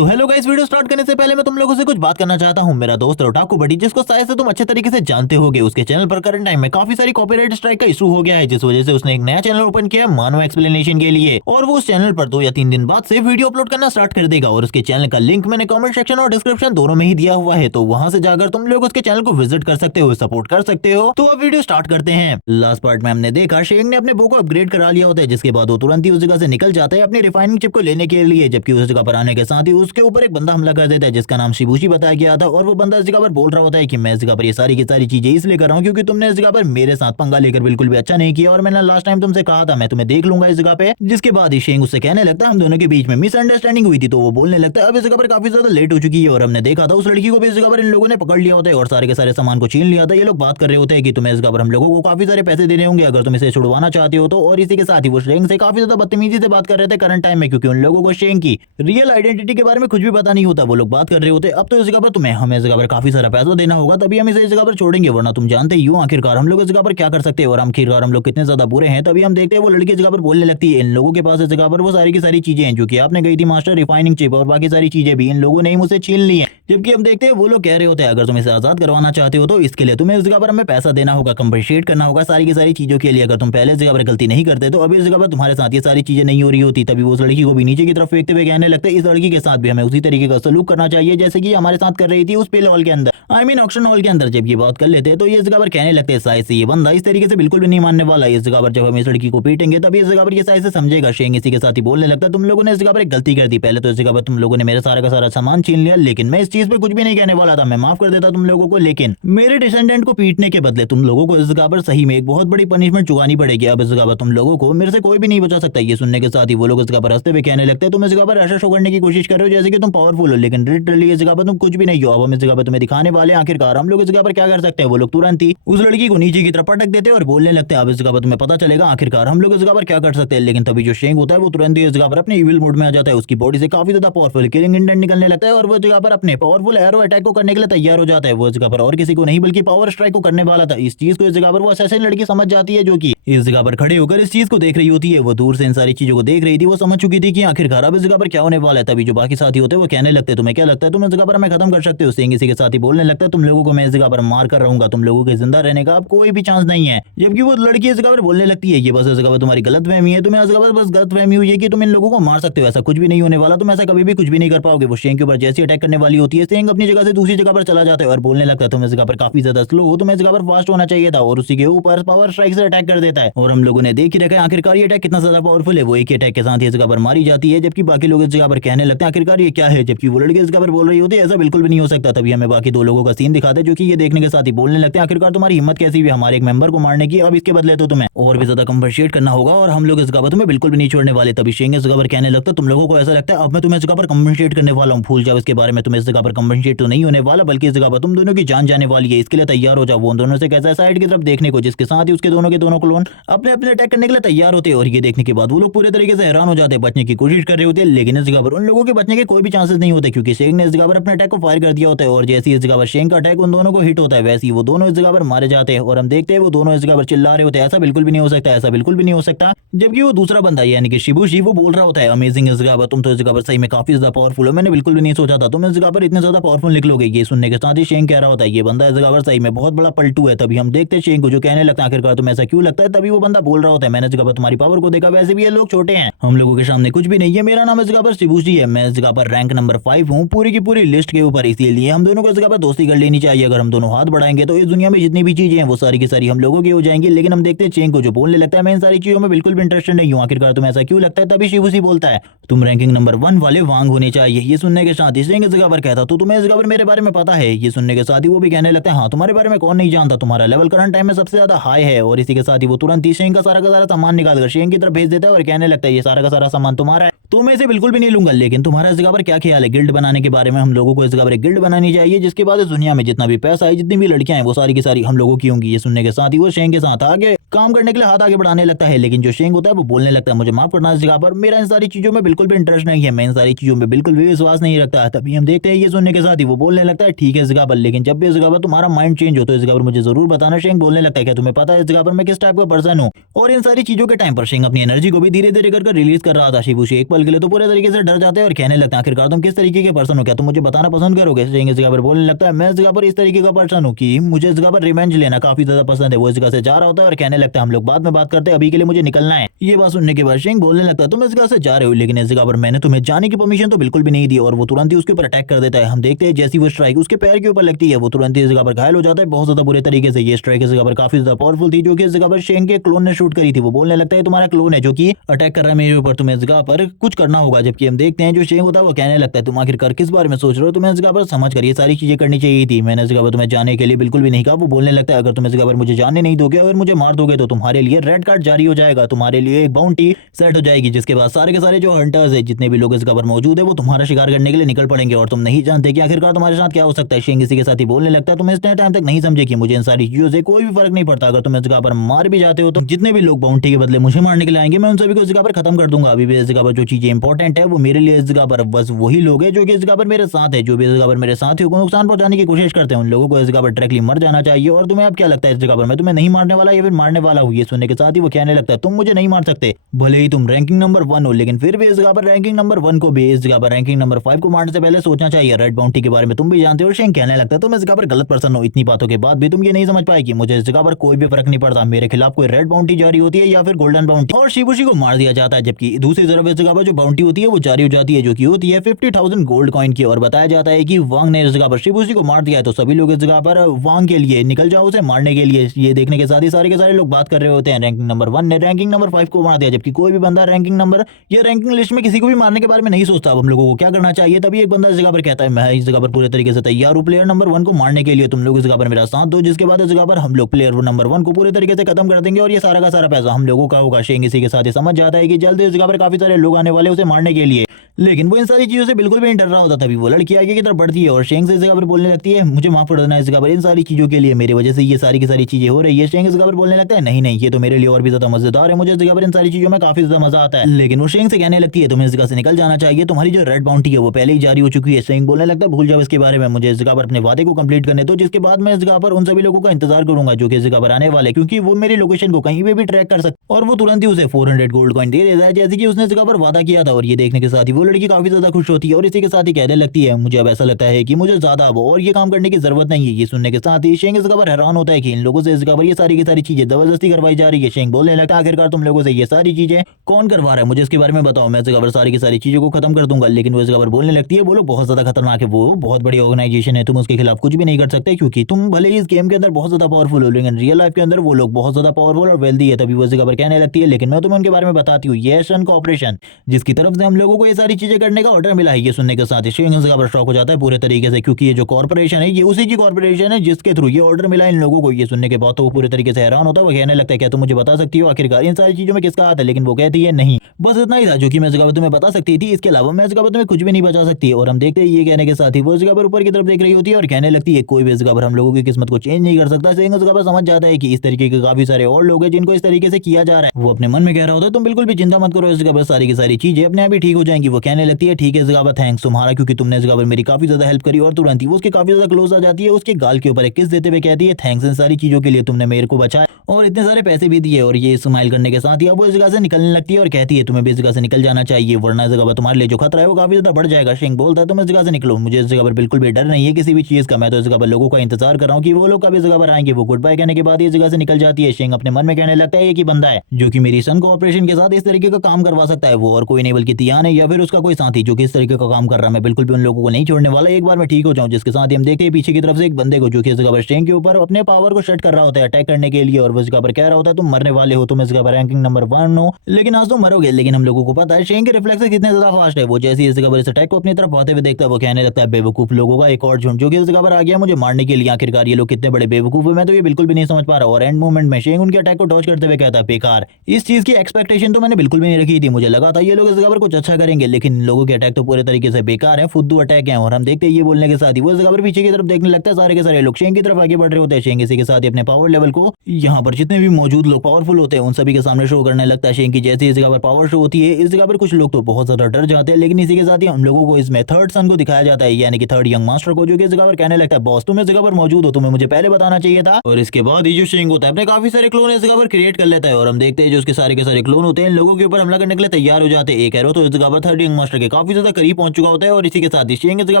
So hello guys, video start करने से पहले मैं तुम लोगों से कुछ बात करना चाहता हूँ। मेरा दोस्त ओटाकू बडी, जिसको शायद से तुम अच्छे तरीके से जानते होगे, उसके चैनल पर करंट टाइम में काफी सारी कॉपीराइट स्ट्राइक का इशू हो गया है, जिस वजह से उसने एक नया चैनल ओपन किया मानो एक्सप्लेनेशन के लिए। और वो उस चैनल पर 2 या 3 दिन बाद से वीडियो अपलोड करना स्टार्ट कर देगा। और उसके चैनल का लिंक मैंने कमेंट सेक्शन और डिस्क्रिप्शन दोनों में ही दिया हुआ है, तो वहां से जाकर तुम लोग उसके चैनल को विजिट कर सकते हो, सपोर्ट कर सकते हो। तो अब वीडियो स्टार्ट करते हैं। लास्ट पार्ट में हमने देखा शेंग ने अपने बो को अपग्रेड करा लिया होता है, जिसके बाद वो तुरंत ही उस जगह से निकल जाता है अपनी रिफाइनिंग चिप को लेने के लिए। जबकि उस जगह पर आने के साथ ही उसके ऊपर एक बंदा हमला कर देता है, जिसका नाम शिबुशी बताया गया था। और वो बंदा इस जगह पर बोल रहा होता है कि मैं इस जगह पर ये सारी की सारी चीजें इसलिए कर रहा हूँ क्योंकि तुमने इस जगह पर मेरे साथ पंगा लेकर बिल्कुल भी अच्छा नहीं किया, और मैंने लास्ट टाइम तुमसे कहा था मैं तुम्हें देख लूंगा इस जगह पे। जिसके बाद ही शेंग उससे कहने लगता है हम दोनों के बीच में मिसअंडरस्टैंडिंग हुई थी, तो वो बोलने लगता है अब इस जगह पर काफी ज्यादा लेट हो चुकी है। और हमने देखा था उस लड़की को भी इस जगह पर इन लोगों ने पकड़ लिया होता है और सारे के सारे सामान को छीन लिया था। ये लोग बात कर रहे होते हैं कि तुम्हें इस जगह पर हम लोगों को काफी सारे पैसे देने होंगे अगर तुम इसे छुड़वाना चाहते हो तो। और इसी के साथ ही वो शेंग से काफी ज्यादा बदतमीजी से बात कर रहे थे करंट टाइम में, क्योंकि उन लोगों को शेंग की रियल आइडेंटिटी के बारे में कुछ भी पता नहीं होता। वो लोग बात कर रहे होते अब तो इस जगह पर तुम्हें हमें इस जगह पर काफी सारा पैसा देना होगा, तभी हम इसे इस जगह पर छोड़ेंगे, वरना तुम जानते ही हो आखिरकार हम लोग इस जगह पर क्या कर सकते हैं और आखिरकार हम लोग कितने ज्यादा बुरे हैं। तभी हम देखते हैं वो लड़की इस जगह पर बोलने लगती है इन लोगों के पास इस जगह पर वो सारी की सारी चीजें हैं जो कि आपने गई थी मास्टर रिफाइनिंग चिप, और बाकी सारी चीजें भी इन लोगों ने ही मुझसे छीन ली है। जबकि हम देखते हैं वो लोग कह रहे होते हैं अगर तुम इसे आजाद करवाना चाहते हो तो इसके लिए तुम्हें इस जगह पर हमें पैसा देना होगा, कंपनसेट करना होगा सारी की सारी चीजों के लिए। अगर तुम पहले इस जगह पर गलती नहीं करते तो अभी इस जगह पर तुम्हारे साथ ये सारी चीजें नहीं हो रही होती। तभी वो उस लड़की को भी नीचे की तरफ फेंकते हुए कहने लगते हैं इस लड़की के साथ भी हमें उसी तरीके का सलूक करना चाहिए जैसे कि हमारे साथ कर रही थी उस पेल हॉल के अंदर, आई मीन ऑक्शन हॉल के अंदर। जब ये बात कर लेते हैं तो ये इस जगह पर कहने लगते हैं शायद से ये बंदा इस तरीके से बिल्कुल भी नहीं मानने वाला है। इस जगह पर जब हम इस लड़की को पीटेंगे तभी इस जगह पर ये शायद से समझेगा। शेंग इसी के साथ ही बोलने लगता है तुम लोगों ने इस जगह पर एक गलती कर दी, पहले तो इस जगह पर तुम लोगों ने मेरे सारा का सारा सामान छीन लिया, लेकिन मैं इस चीज पे कुछ भी नहीं कहने वाला था, मैं माफ कर देता तुम लोगों को, लेकिन मेरे डिसेंडेंट को पीटने के बदले तुम लोगों को इस जगह पर सही में एक बहुत बड़ी पनिशमेंट चुकानी पड़ेगी। अब इस जगह पर तुम लोगों को मेरे से कोई भी नहीं बचा सकता। ये सुनने के साथ ही वो लोग इस जगह पर हंसते हुए कहने लगते हैं तुम इस जगह पर ऐसा शो करने की कोशिश कर रहे हो जैसे कि तुम पावरफुल हो, लेकिन लिटरली इस जगह पर तुम कुछ भी नहीं हो। अब हम इस जगह पर तुम्हें दिखाने वाले आखिरकार हम लोग इस जगह पर क्या कर सकते हैं। वो लोग तुरंत ही उस लड़की को नीचे की तरफ पटक देते हैं और बोलने लगते हैं अब इस जगह पर तुम्हें पता चलेगा आखिरकार हम लोग इस जगह पर क्या कर सकते हैं। लेकिन तभी जो शेंग होता है वो तुरंत ही इस जगह पर अपने इविल मोड में आ जाता है, उसकी बॉडी से काफी ज्यादा पावरफुल किलिंग इंटेंट निकलने लगता है और वो जगह पर अपने पावरफुल एरो अटैक को करने के लिए तैयार हो जाता है। वो इस जगह पर और किसी को नहीं बल्कि पावर स्ट्राइक को करने वाला था। इस चीज को इस जगह पर वो असैसिन लड़की समझ जाती है जो कि इस जगह पर खड़े होकर इस चीज को देख रही होती है। वो दूर से इन सारी चीजों को देख रही थी, वो समझ चुकी थी कि आखिरकार अब इस जगह पर क्या होने वाला है। तभी जो बाकी साथी होते हैं वो कहने लगते हैं तुम्हें क्या लगता है तुम इस जगह पर हमें खत्म कर सकते हो। शेंग इसी के साथ ही बोलने लगता है तुम लोगों को मैं इस जगह पर मार कर रहूंगा, तुम लोगों के जिंदा रहने का अब कोई भी चांस नहीं है। जबकि वो लड़की इस जगह पर बोलने लगती है ये बस इस जगह पर तुम्हारी गलतफहमी है, तुम्हें इस जगह पर बस गलतफहमी हुई है कि तुम इन लोगों को मार सकते हो, ऐसा कुछ भी नहीं होने वाला, तुम ऐसा कभी भी कुछ भी नहीं कर पाओगे। वो शेंग के ऊपर जैसे अटैक करने वाली होती है शेंग अपनी जगह से दूसरी जगह पर चला जाता है और बोलने लगता है तुम इस जगह पर काफी ज्यादा स्लो हो, तुम्हें इस जगह पर फास्ट होना चाहिए था, और उसी के ऊपर पावर स्ट्राइक से अटैक कर देता है। और हम लोगों ने देख ही रखा है आखिरकार ये अटैक कितना ज्यादा पावरफुल है। वो एक अटैक के साथ इस जगह पर मारी जाती है, जबकि बाकी लोग इस जगह पर कहने लगते हैं आखिरकार ये क्या है। जबकि वो लड़के इस जगह पर बोल रही होती है ऐसा बिल्कुल भी नहीं हो सकता। तभी हमें बाकी 2 लोगों का सीन दिखाते हैं जो कि ये देखने के साथ ही बोलने लगते हैं आखिरकार तुम्हारी हिम्मत कैसी हुई हमारे एक मेंबर को मारने की, अब इसके बदले तो तुम्हें और भी ज्यादा कंपनसेट करना होगा और हम लोग इस जगह पर तुम्हें बिल्कुल भी नहीं छोड़ने वाले। तभी शेंग इस जगह पर कहने लगता है तुम लोगों को ऐसा लगता है अब मैं तुम्हें इस जगह पर कंपनसेट करने वाला हूं, भूल जाओ इसके बारे में, तुम्हें इस जगह पर कंपनसेट तो नहीं होने वाला बल्कि इस जगह पर तुम दोनों की जान जाने वाली है, इसके लिए तैयार हो जाओ। वो दोनों से कैसा साइड की तरफ देखने को, जिसके साथ ही उसके दोनों के दोनों क्लोन अपने अपने अटैक करने के लिए तैयार होते हैं। और ये देखने के बाद वो लोग पूरे तरीके से हैरान हो जाते हैं, बचने की कोशिश कर रहे होते हैं, लेकिन इस जगह पर उन लोगों के बचने के कोई भी चांसेस नहीं होते क्योंकि शेंग ने इस जगह पर अपने अटैक को फायर कर दिया होता है। और जैसे इस जगह पर शेंग का अटैक उन दोनों को हिट होता है वैसे ही वो दोनों इस जगह पर मारे जाते हैं। और हम देखते हैं वो दोनों इस जगह पर चिल्ला रहे होते हैं ऐसा बिल्कुल भी नहीं हो सकता, ऐसा बिल्कुल भी नहीं हो सकता। जबकि वो दूसरा बंदा यानी कि शिबुशी वो बोल रहा होता है अमेजिंग इस जगह पर, तुम तो इस जगह पर सही में काफी ज्यादा पावरफुल हो, मैंने बिल्कुल भी नहीं सोचा था तुम इस जगह पर इतने ज्यादा पावरफुल निकलोगे। ये सुनने के साथ ही शेंग कह रहा होता है ये बंदा इस जगह पर सही में बहुत बड़ा पलटू है। तभी हम देखते हैं शेंग को जो कहने लगता है आखिरकार तुम ऐसा क्यों लगता है। तभी वो बंदा बोल रहा होता है मैंने इस जगह पर तुम्हारी पावर को देखा, वैसे भी ये लोग छोटे हैं, हम लोगों के सामने कुछ भी नहीं है, मेरा नाम इस जगह पर शिबुशी है, मैं इस जगह पर रैंक नंबर 5 हूँ पूरी की पूरी लिस्ट के ऊपर, इसीलिए हम दोनों को इस जगह पर दोस्ती कर लेनी चाहिए। अगर हम दोनों हाथ बढ़ाएंगे तो इस दुनिया में जितनी भी चीजें हैं वो सारी की सारी हम लोगों की हो जाएंगी। लेकिन हम देखते हैं शेंग को जो बोलने लगता है मैं इन सारी चीजों में बिल्कुल भी इंटरेस्टेड नहीं हूँ, आखिरकार तुम्हें ऐसा क्यों लगता है। तभी शिबुशी बोलता है तुम रैंकिंग नंबर 1 वाले वांग होने चाहिए। ये सुनने के साथ ही शेंग इस जगह पर कहता तो तुम्हें इस जगह पर मेरे बारे में पता है। ये सुनने के साथ ही वो भी कहने लगता है हाँ तुम्हारे बारे में कौन नहीं जानता, तुम्हारा लेवल करंट टाइम में सबसे ज्यादा हाई है। और इसी के साथ ही वो तुरंत ही शेंग का सारा सामान निकालकर शेंग की तरफ भेज देता है और कहने लगता है ये सारा का सारा सामान तुम्हारा है, तो मैं इसे बिल्कुल भी नहीं लूंगा। लेकिन तुम्हारा इस जगह पर क्या ख्याल है गिल्ड बनाने के बारे में, हम लोगों को इस जगह पर एक गिल्ड बनानी चाहिए जिसके बाद इस दुनिया में जितना भी पैसा है जितनी भी लड़कियां हैं वो सारी की सारी हम लोगों की होंगी। ये सुनने के साथ ही वो शेंग के साथ आगे काम करने के लिए हाथ आगे बढ़ाने लगता है, लेकिन जो शेंग होता है वो बोलने लगता है मुझे माफ करना इस जगह पर, मेरा इन सारी चीजों में बिल्कुल भी इंटरेस्ट नहीं है, मैं इन सारी चीजों में बिल्कुल भी विश्वास नहीं रखता। तभी हम देखते हैं ये सुनने के साथ ही वो बोलने लगता है ठीक है इस जगह पर, लेकिन जब भी इस जगह पर तुम्हारा माइंड चेंज हो तो इस जगह पर मुझे जरूर बताना। शेंग बोलने लगता है क्या तुम्हें पता है इस जगह पर मैं किस टाइप का पर्सन हूँ। और इन सारी चीजों के टाइम पर शेंग अपनी एनर्जी को भी धीरे धीरे कर रिलीज कर रहा था। शिबुशी एक पल के लिए तो पूरे तरीके से डर जाते हैं और कहने लगता है आखिरकार तुम किस तरीके के पर्सन हो, क्या तुम मुझे बताना पसंद करोगे। शेंग इस जगह पर बोलने लगता है मैं इस जगह पर इस तरीके का पर्सन हूँ कि मुझे इस जगह पर रिवेंज लेना काफी ज्यादा पसंद है। वो इस जगह से जा रहा होता है और कहने लगता है हम लोग बाद में बात करते हैं, अभी के लिए मुझे निकलना है। ये बात सुनने के बाद शेंग बोलने लगता है तुम इस जगह से जा रहे हो, लेकिन इस जगह पर मैंने तुम्हें जाने की परमिशन तो बिल्कुल भी नहीं दी। और वो तुरंत ही उसके ऊपर अटैक कर देता है। हम देखते हैं जैसी वो स्ट्राइक उसके पैर के ऊपर लगती है वो तुरंत ही इस जगह पर घायल हो जाता है बहुत ज्यादा बुरे तरीके से। ये स्ट्राइक इस जगह पर काफी ज्यादा पावरफुल थी जो कि इस जगह पर शेंग के क्लोन ने शूट करी थी। वो बोलने लगता है तुम्हारा क्लोन है जो कि अटैक कर रहा है मेरे ऊपर, तुम्हें इस जगह पर कुछ करना होगा। जबकि हम देखते हैं जो शेंग होता है वो कहने लगता है तुम आखिरकार किस बारे में सोच रहे हो, तुम्हें इस जगह पर समझ कर ये सारी चीजें करनी चाहिए थी, मैंने इस जगह पर तुम्हें जाने के लिए बिल्कुल भी नहीं कहा। वो बोलने लगता है अगर तुम इस जगह पर मुझे जाने नहीं दोगे और मुझे मार दोगे तो तुम्हारे लिए रेड कार्ड जारी हो जाएगा, तुम्हारे लिए एक बाउंटी सेट हो जाएगी, जिसके बाद सारे के सारे जो हंटर्स है जितने भी लोग इस जगह पर मौजूद है वो तुम्हारा शिकार करने के लिए निकल पड़ेंगे और तुम नहीं जानते कि आखिरकार तुम्हारे साथ क्या हो सकता है। शेंग इसी के साथ ही बोलने लगता है तुम इतने टाइम तक नहीं समझे कि मुझे इन सारी चीजों से कोई भी फर्क नहीं पड़ता, अगर तुम इस जगह पर मार भी जाते हो तो जितने भी लोग बाउंटी के बदले मुझे मारने के लिए आएंगे मैं उन सभी को इस जगह पर खत्म कर दूंगा। अभी भी इस जगह पर जो चीजें इंपॉर्टेंट है वो मेरे लिए इस जगह पर बस वही लोग हैं जो कि इस जगह पर मेरे साथ है, जो भी इस जगह पर मेरे साथियों को नुकसान पहुंचाने की कोशिश करते हैं उन लोगों को इस जगह पर डायरेक्टली मर जाना चाहिए। और तुम्हें अब क्या लगता है इस जगह पर मैं तुम्हें नहीं मारने वाला या फिर मारने वाला हूँ। ये सुनने के साथ ही वो कहने लगता है तुम मुझे नहीं मार सकते, भले ही तुम रैंकिंग नंबर 1 हो, लेकिन फिर भी इस जगह पर रैंकिंग नंबर 1 को भी इस जगह पर रैंकिंग नंबर 5 को मारने से पहले सोचना चाहिए। रेड बाउंटी के बारे में तुम भी जानते हो। शेंग कहने लगता है तुम इस जगह पर गलत पर्सन हो, इतनी बातों के बाद भी तुम ये नहीं समझ पाए कि मुझे इस जगह पर कोई भी फर्क नहीं पड़ता, मेरे खिलाफ कोई रेड बाउंटी जारी होती है या फिर गोल्डन बाउंटी और शिबुशी को मार दिया जाता है। जबकि दूसरी तरफ इस जगह पर जो बाउंटी होती है वो जारी हो जाती है जो कि होती है 50,000 गोल्ड कॉइन की। और बताया जाता है कि वांग ने इस जगह पर शिबुशी को मार दिया है तो सभी लोग इस जगह पर वांग के लिए निकल जाओ उसे मारने के लिए। ये देखने के साथ ही सारे के सारे लोग बात कर रहे होते हैं रैंकिंग नंबर 1 ने रैंकिंग नंबर 5 को मार दिया, जबकि कोई भी बंदा रैंकिंग नंबर या रैंकिंग लिस्ट में किसी को भी मारने के बारे में नहीं सोचता। अब हम लोगों को क्या करना चाहिए। तभी एक बंदा इस जगह पर कहता है मैं इस जगह पर पूरे तरीके से तैयार हूँ प्लेयर नंबर 1 को मारने के लिए, तुम लोग इस जगह पर मेरा साथ दो, जिसके बाद इस जगह पर हम लोग प्लेयर नंबर 1 को पूरे तरीके से खत्म कर देंगे और ये सारा का सारा पैसा हम लोगों का होगा। शेंग इसी के साथ ही समझ जाता है कि जल्द इस जगह पर काफी सारे लोग आने वाले उसे मारने के लिए, लेकिन वो इन सारी चीजों से बिल्कुल भी नहीं डर रहा होता। तभी वो लड़की आगे की तरफ बढ़ती है और शेंग से इस जगह पर बोलने लगती है मुझे माफ कर देना इस जगह पर इन सारी चीजों के लिए, मेरी वजह से ये सारी की सारी चीजें हो रही है। शेंग इस जगह पर बोलने लगता है नहीं नहीं ये तो मेरे लिए और भी ज्यादा मजेदार है, मुझे इस जगह पर इन सारी चीजों में काफी ज्यादा मजा आता है। लेकिन वो शेंग से कहने लगती है तुम्हें इस जगह से निकल जाना चाहिए, तुम्हारी जो रेड बाउंटी है वो पहले ही जारी हो चुकी है। शेंग बोलने लगता है भूल जाओ इसके बारे में, मुझे इस जगह पर अपने वादे को कंप्लीट करने दो, जिसके बाद मैं इस जगह पर उन सभी लोगों का इंतजार करूंगा जो कि इस जगह पर आने वाले, क्योंकि वो मेरी लोकेशन को कहीं पे भी ट्रैक कर सकते। और वो तुरंत ही उसे 400 गोल्ड कॉइन दे देता है जैसे कि उसने इस जगह पर वादा किया था। और ये देखने के साथ ही वो लड़की काफी ज्यादा खुश होती है और इसी के साथ ही कहने लगती है मुझे अब ऐसा लगता है कि मुझे ज्यादा अब और ये काम करने की जरूरत नहीं है। ये सुनने के साथ ही शेंग इस जगह पर हैरान होता है कि इन लोगों से इस जगह पर ये सारी की सारी चीजें जबरदस्ती करवाई जा रही है। शेंग बोलने लगता है आखिरकार तुम लोगों से ये सारी चीजें कौन करवा रहा है, मुझे इसके बारे में बताओ, मैं इस जगह पर सारी की सारी चीजों को खत्म कर दूंगा। लेकिन वो इस जगह पर बोलने लगती है वो लोग बहुत ज्यादा खतरनाक है, वो बहुत बड़ी ऑर्गेनाइजेशन है, तुम उसके खिलाफ कुछ भी नहीं कर सकते क्योंकि तुम भले ही इस गेम के अंदर बहुत ज्यादा पावरफुल हो लेकिन रियल लाइफ के अंदर वो लोग बहुत ज्यादा पावरफुल और वेल्दी है। तभी वो इस जगह पर कहने लगती है लेकिन मैं तुम्हें उनके बारे में बताती हूँ, ये सन कॉर्पोरेशन जिसकी तरफ से हम लोगों को ये सारी चीजें करने का ऑर्डर मिला है। ये सुनने के साथ ही शेंग इस जगह पर शॉक हो जाता है पूरे तरीके से, क्योंकि ये जो कॉर्पोरेशन है ये उसी की कॉर्पोरेशन है जिसके थ्रू ये ऑर्डर मिला इन लोगों को। ये सुनने के बाद तो वो पूरे तरीके से हैरान होता है। वो कहने लगता है क्या तुम मुझे बता सकती हो आखिरकार इन सारी चीजों में किसका हाथ है। लेकिन वो कहती है नहीं बस इतना ही था जो कि मैं इस जगह पर तुम्हें बता सकती थी, इसके अलावा मैं इस जगह पर तुम्हें कुछ भी नहीं बता सकती। और हम देखते हैं ये कहने के साथ ही वो इस जगह पर ऊपर की तरफ देख रही होती है और कहने लगती है कोई भी इस जगह पर हम लोगों की किस्मत को चेंज नहीं कर सकता। शेंग इस जगह पर समझ जाता है कि इस तरीके के काफी सारे और लोग हैं जिनको इस तरीके से किया जा रहा है। वो अपने मन में कह रहा होता है तुम बिल्कुल भी चिंता मत करो, इस जगह पर सारी की सारी चीजें अपने आप ही ठीक हो जाएंगी। वो कहने लगती है ठीक है इस जगह पर थैंक्स तुम्हारा, क्योंकि तुमने इस जगह पर मेरी काफी ज्यादा हेल्प करी। और तुरंत ही वो उसके काफी ज्यादा क्लोज आ जाती है, उसके गाल के ऊपर एक किस देते हुए कहती है थैंक्स इन सारी चीजों के लिए, तुमने मेरे को बचाया और इतने सारे पैसे भी दिए। और ये स्माइल करने के साथ ही अब वो इस जगह से निकलने लगती है और कहती है तुम्हें भी इस जगह से निकल जाना चाहिए वरना इस जगह पर तुम्हारे लिए जो खतरा है वो काफी ज्यादा बढ़ जाएगा। शेंग बोलता है तुम इस जगह से निकलो, मुझे इस जगह पर बिल्कुल भी डर नहीं है किसी भी चीज का, मैं तो इस जगह पर लोगों का इंतजार कर रहा हूँ कि वो लोग कब इस जगह पर आएंगे। वो गुड बाय कहने के बाद इस जगह से निकल जाती है। शेंग अपने मन में कहने लगता है एक ही बंदा है जो कि मेरी सन कॉर्पोरेशन के साथ इस तरीके का काम करवा सकता है, वो और कोई नहीं बल्कि तियान है या फिर उसका कोई साथी जो कि इस तरीके का काम कर रहा है। मैं बिल्कुल भी उन लोगों को नहीं छोड़ने वाला, एक बार मैं ठीक हो जाऊं। जिसके साथ ही हम देखते हैं पीछे की तरफ से एक बंदे को जो कि इस जगह पर शेंग के ऊपर अपने पावर को सेट कर रहा होता है अटैक करने के लिए। और वो इस जगह पर कह रहा होता है तुम मरने वाले हो, तुम इस जगह पर रैंकिंग नंबर 1 हो लेकिन आज तुम मरोगे। लेकिन हम लोगों को पता है शेंग के रिफ्लेक्स कितने ज्यादा फास्ट है। वो जैसे इस जगह पर इस अटैक को अपनी तरफ आते हुए देखता है वो कहने लगता है बेवकूफ लोगों का एक और झुंड जो कि इस जगह पर आ गया मुझे मारने के लिए। आखिरकार ये लोग कितने बड़े बेवकूफ है, मैं तो ये बिल्कुल भी नहीं समझ पा रहा। और एंड मोमेंट में शेंग उनके अटैक को डॉज करते हुए कहता है बेकार, इस चीज की एक्सपेक्टेशन तो मैंने बिल्कुल भी नहीं रखी थी, मुझे लगा था ये लोग इस जगह पर कुछ अच्छा करेंगे लेकिन इन लोगों के अटैक तो पूरे तरीके से बेकार है, फुद्दू अटैक है। और हम देखते हैं ये बोलने के साथ ही वो इस जगह पर पीछे की तरफ देखने लगता है, सारे के सारे लोग शेंग की तरफ आगे बढ़ रहे होते हैं। शेंग इसी के साथ ही अपने पावर लेवल को यहाँ पर जितने भी मौजूद लोग पावरफुल होते हैं उन सभी के सामने शो करने लगता है शेंग की जैसे इस जगह पर पावर शो होती है। इस जगह पर कुछ लोग तो बहुत ज्यादा डर जाते हैं, लेकिन इसी के साथ ही हम लोगों को इसमें थर्ड सन को दिखाया जाता है, यानी कि थर्ड यंग मास्टर को, जो कि इस जगह पर कहने लगता है बॉस तुम इस जगह पर मौजूद हो, तुम्हें मुझे पहले बताना चाहिए था। और इसके बाद ये जो शेंग होता है अपने काफी सारे क्लोन इस जगह पर क्रिएट कर लेता है और हम देखते हैं जो उसके सारे के सारे क्लोन होते हैं इन लोगों के ऊपर हमला करने के लिए तैयार हो जाते हैं। एक एरो तो इस जगह पर थर्ड यंग मास्टर के काफी ज्यादा करीब पहुंच चुका होता है और इसी के साथ ही शेंग इस जगह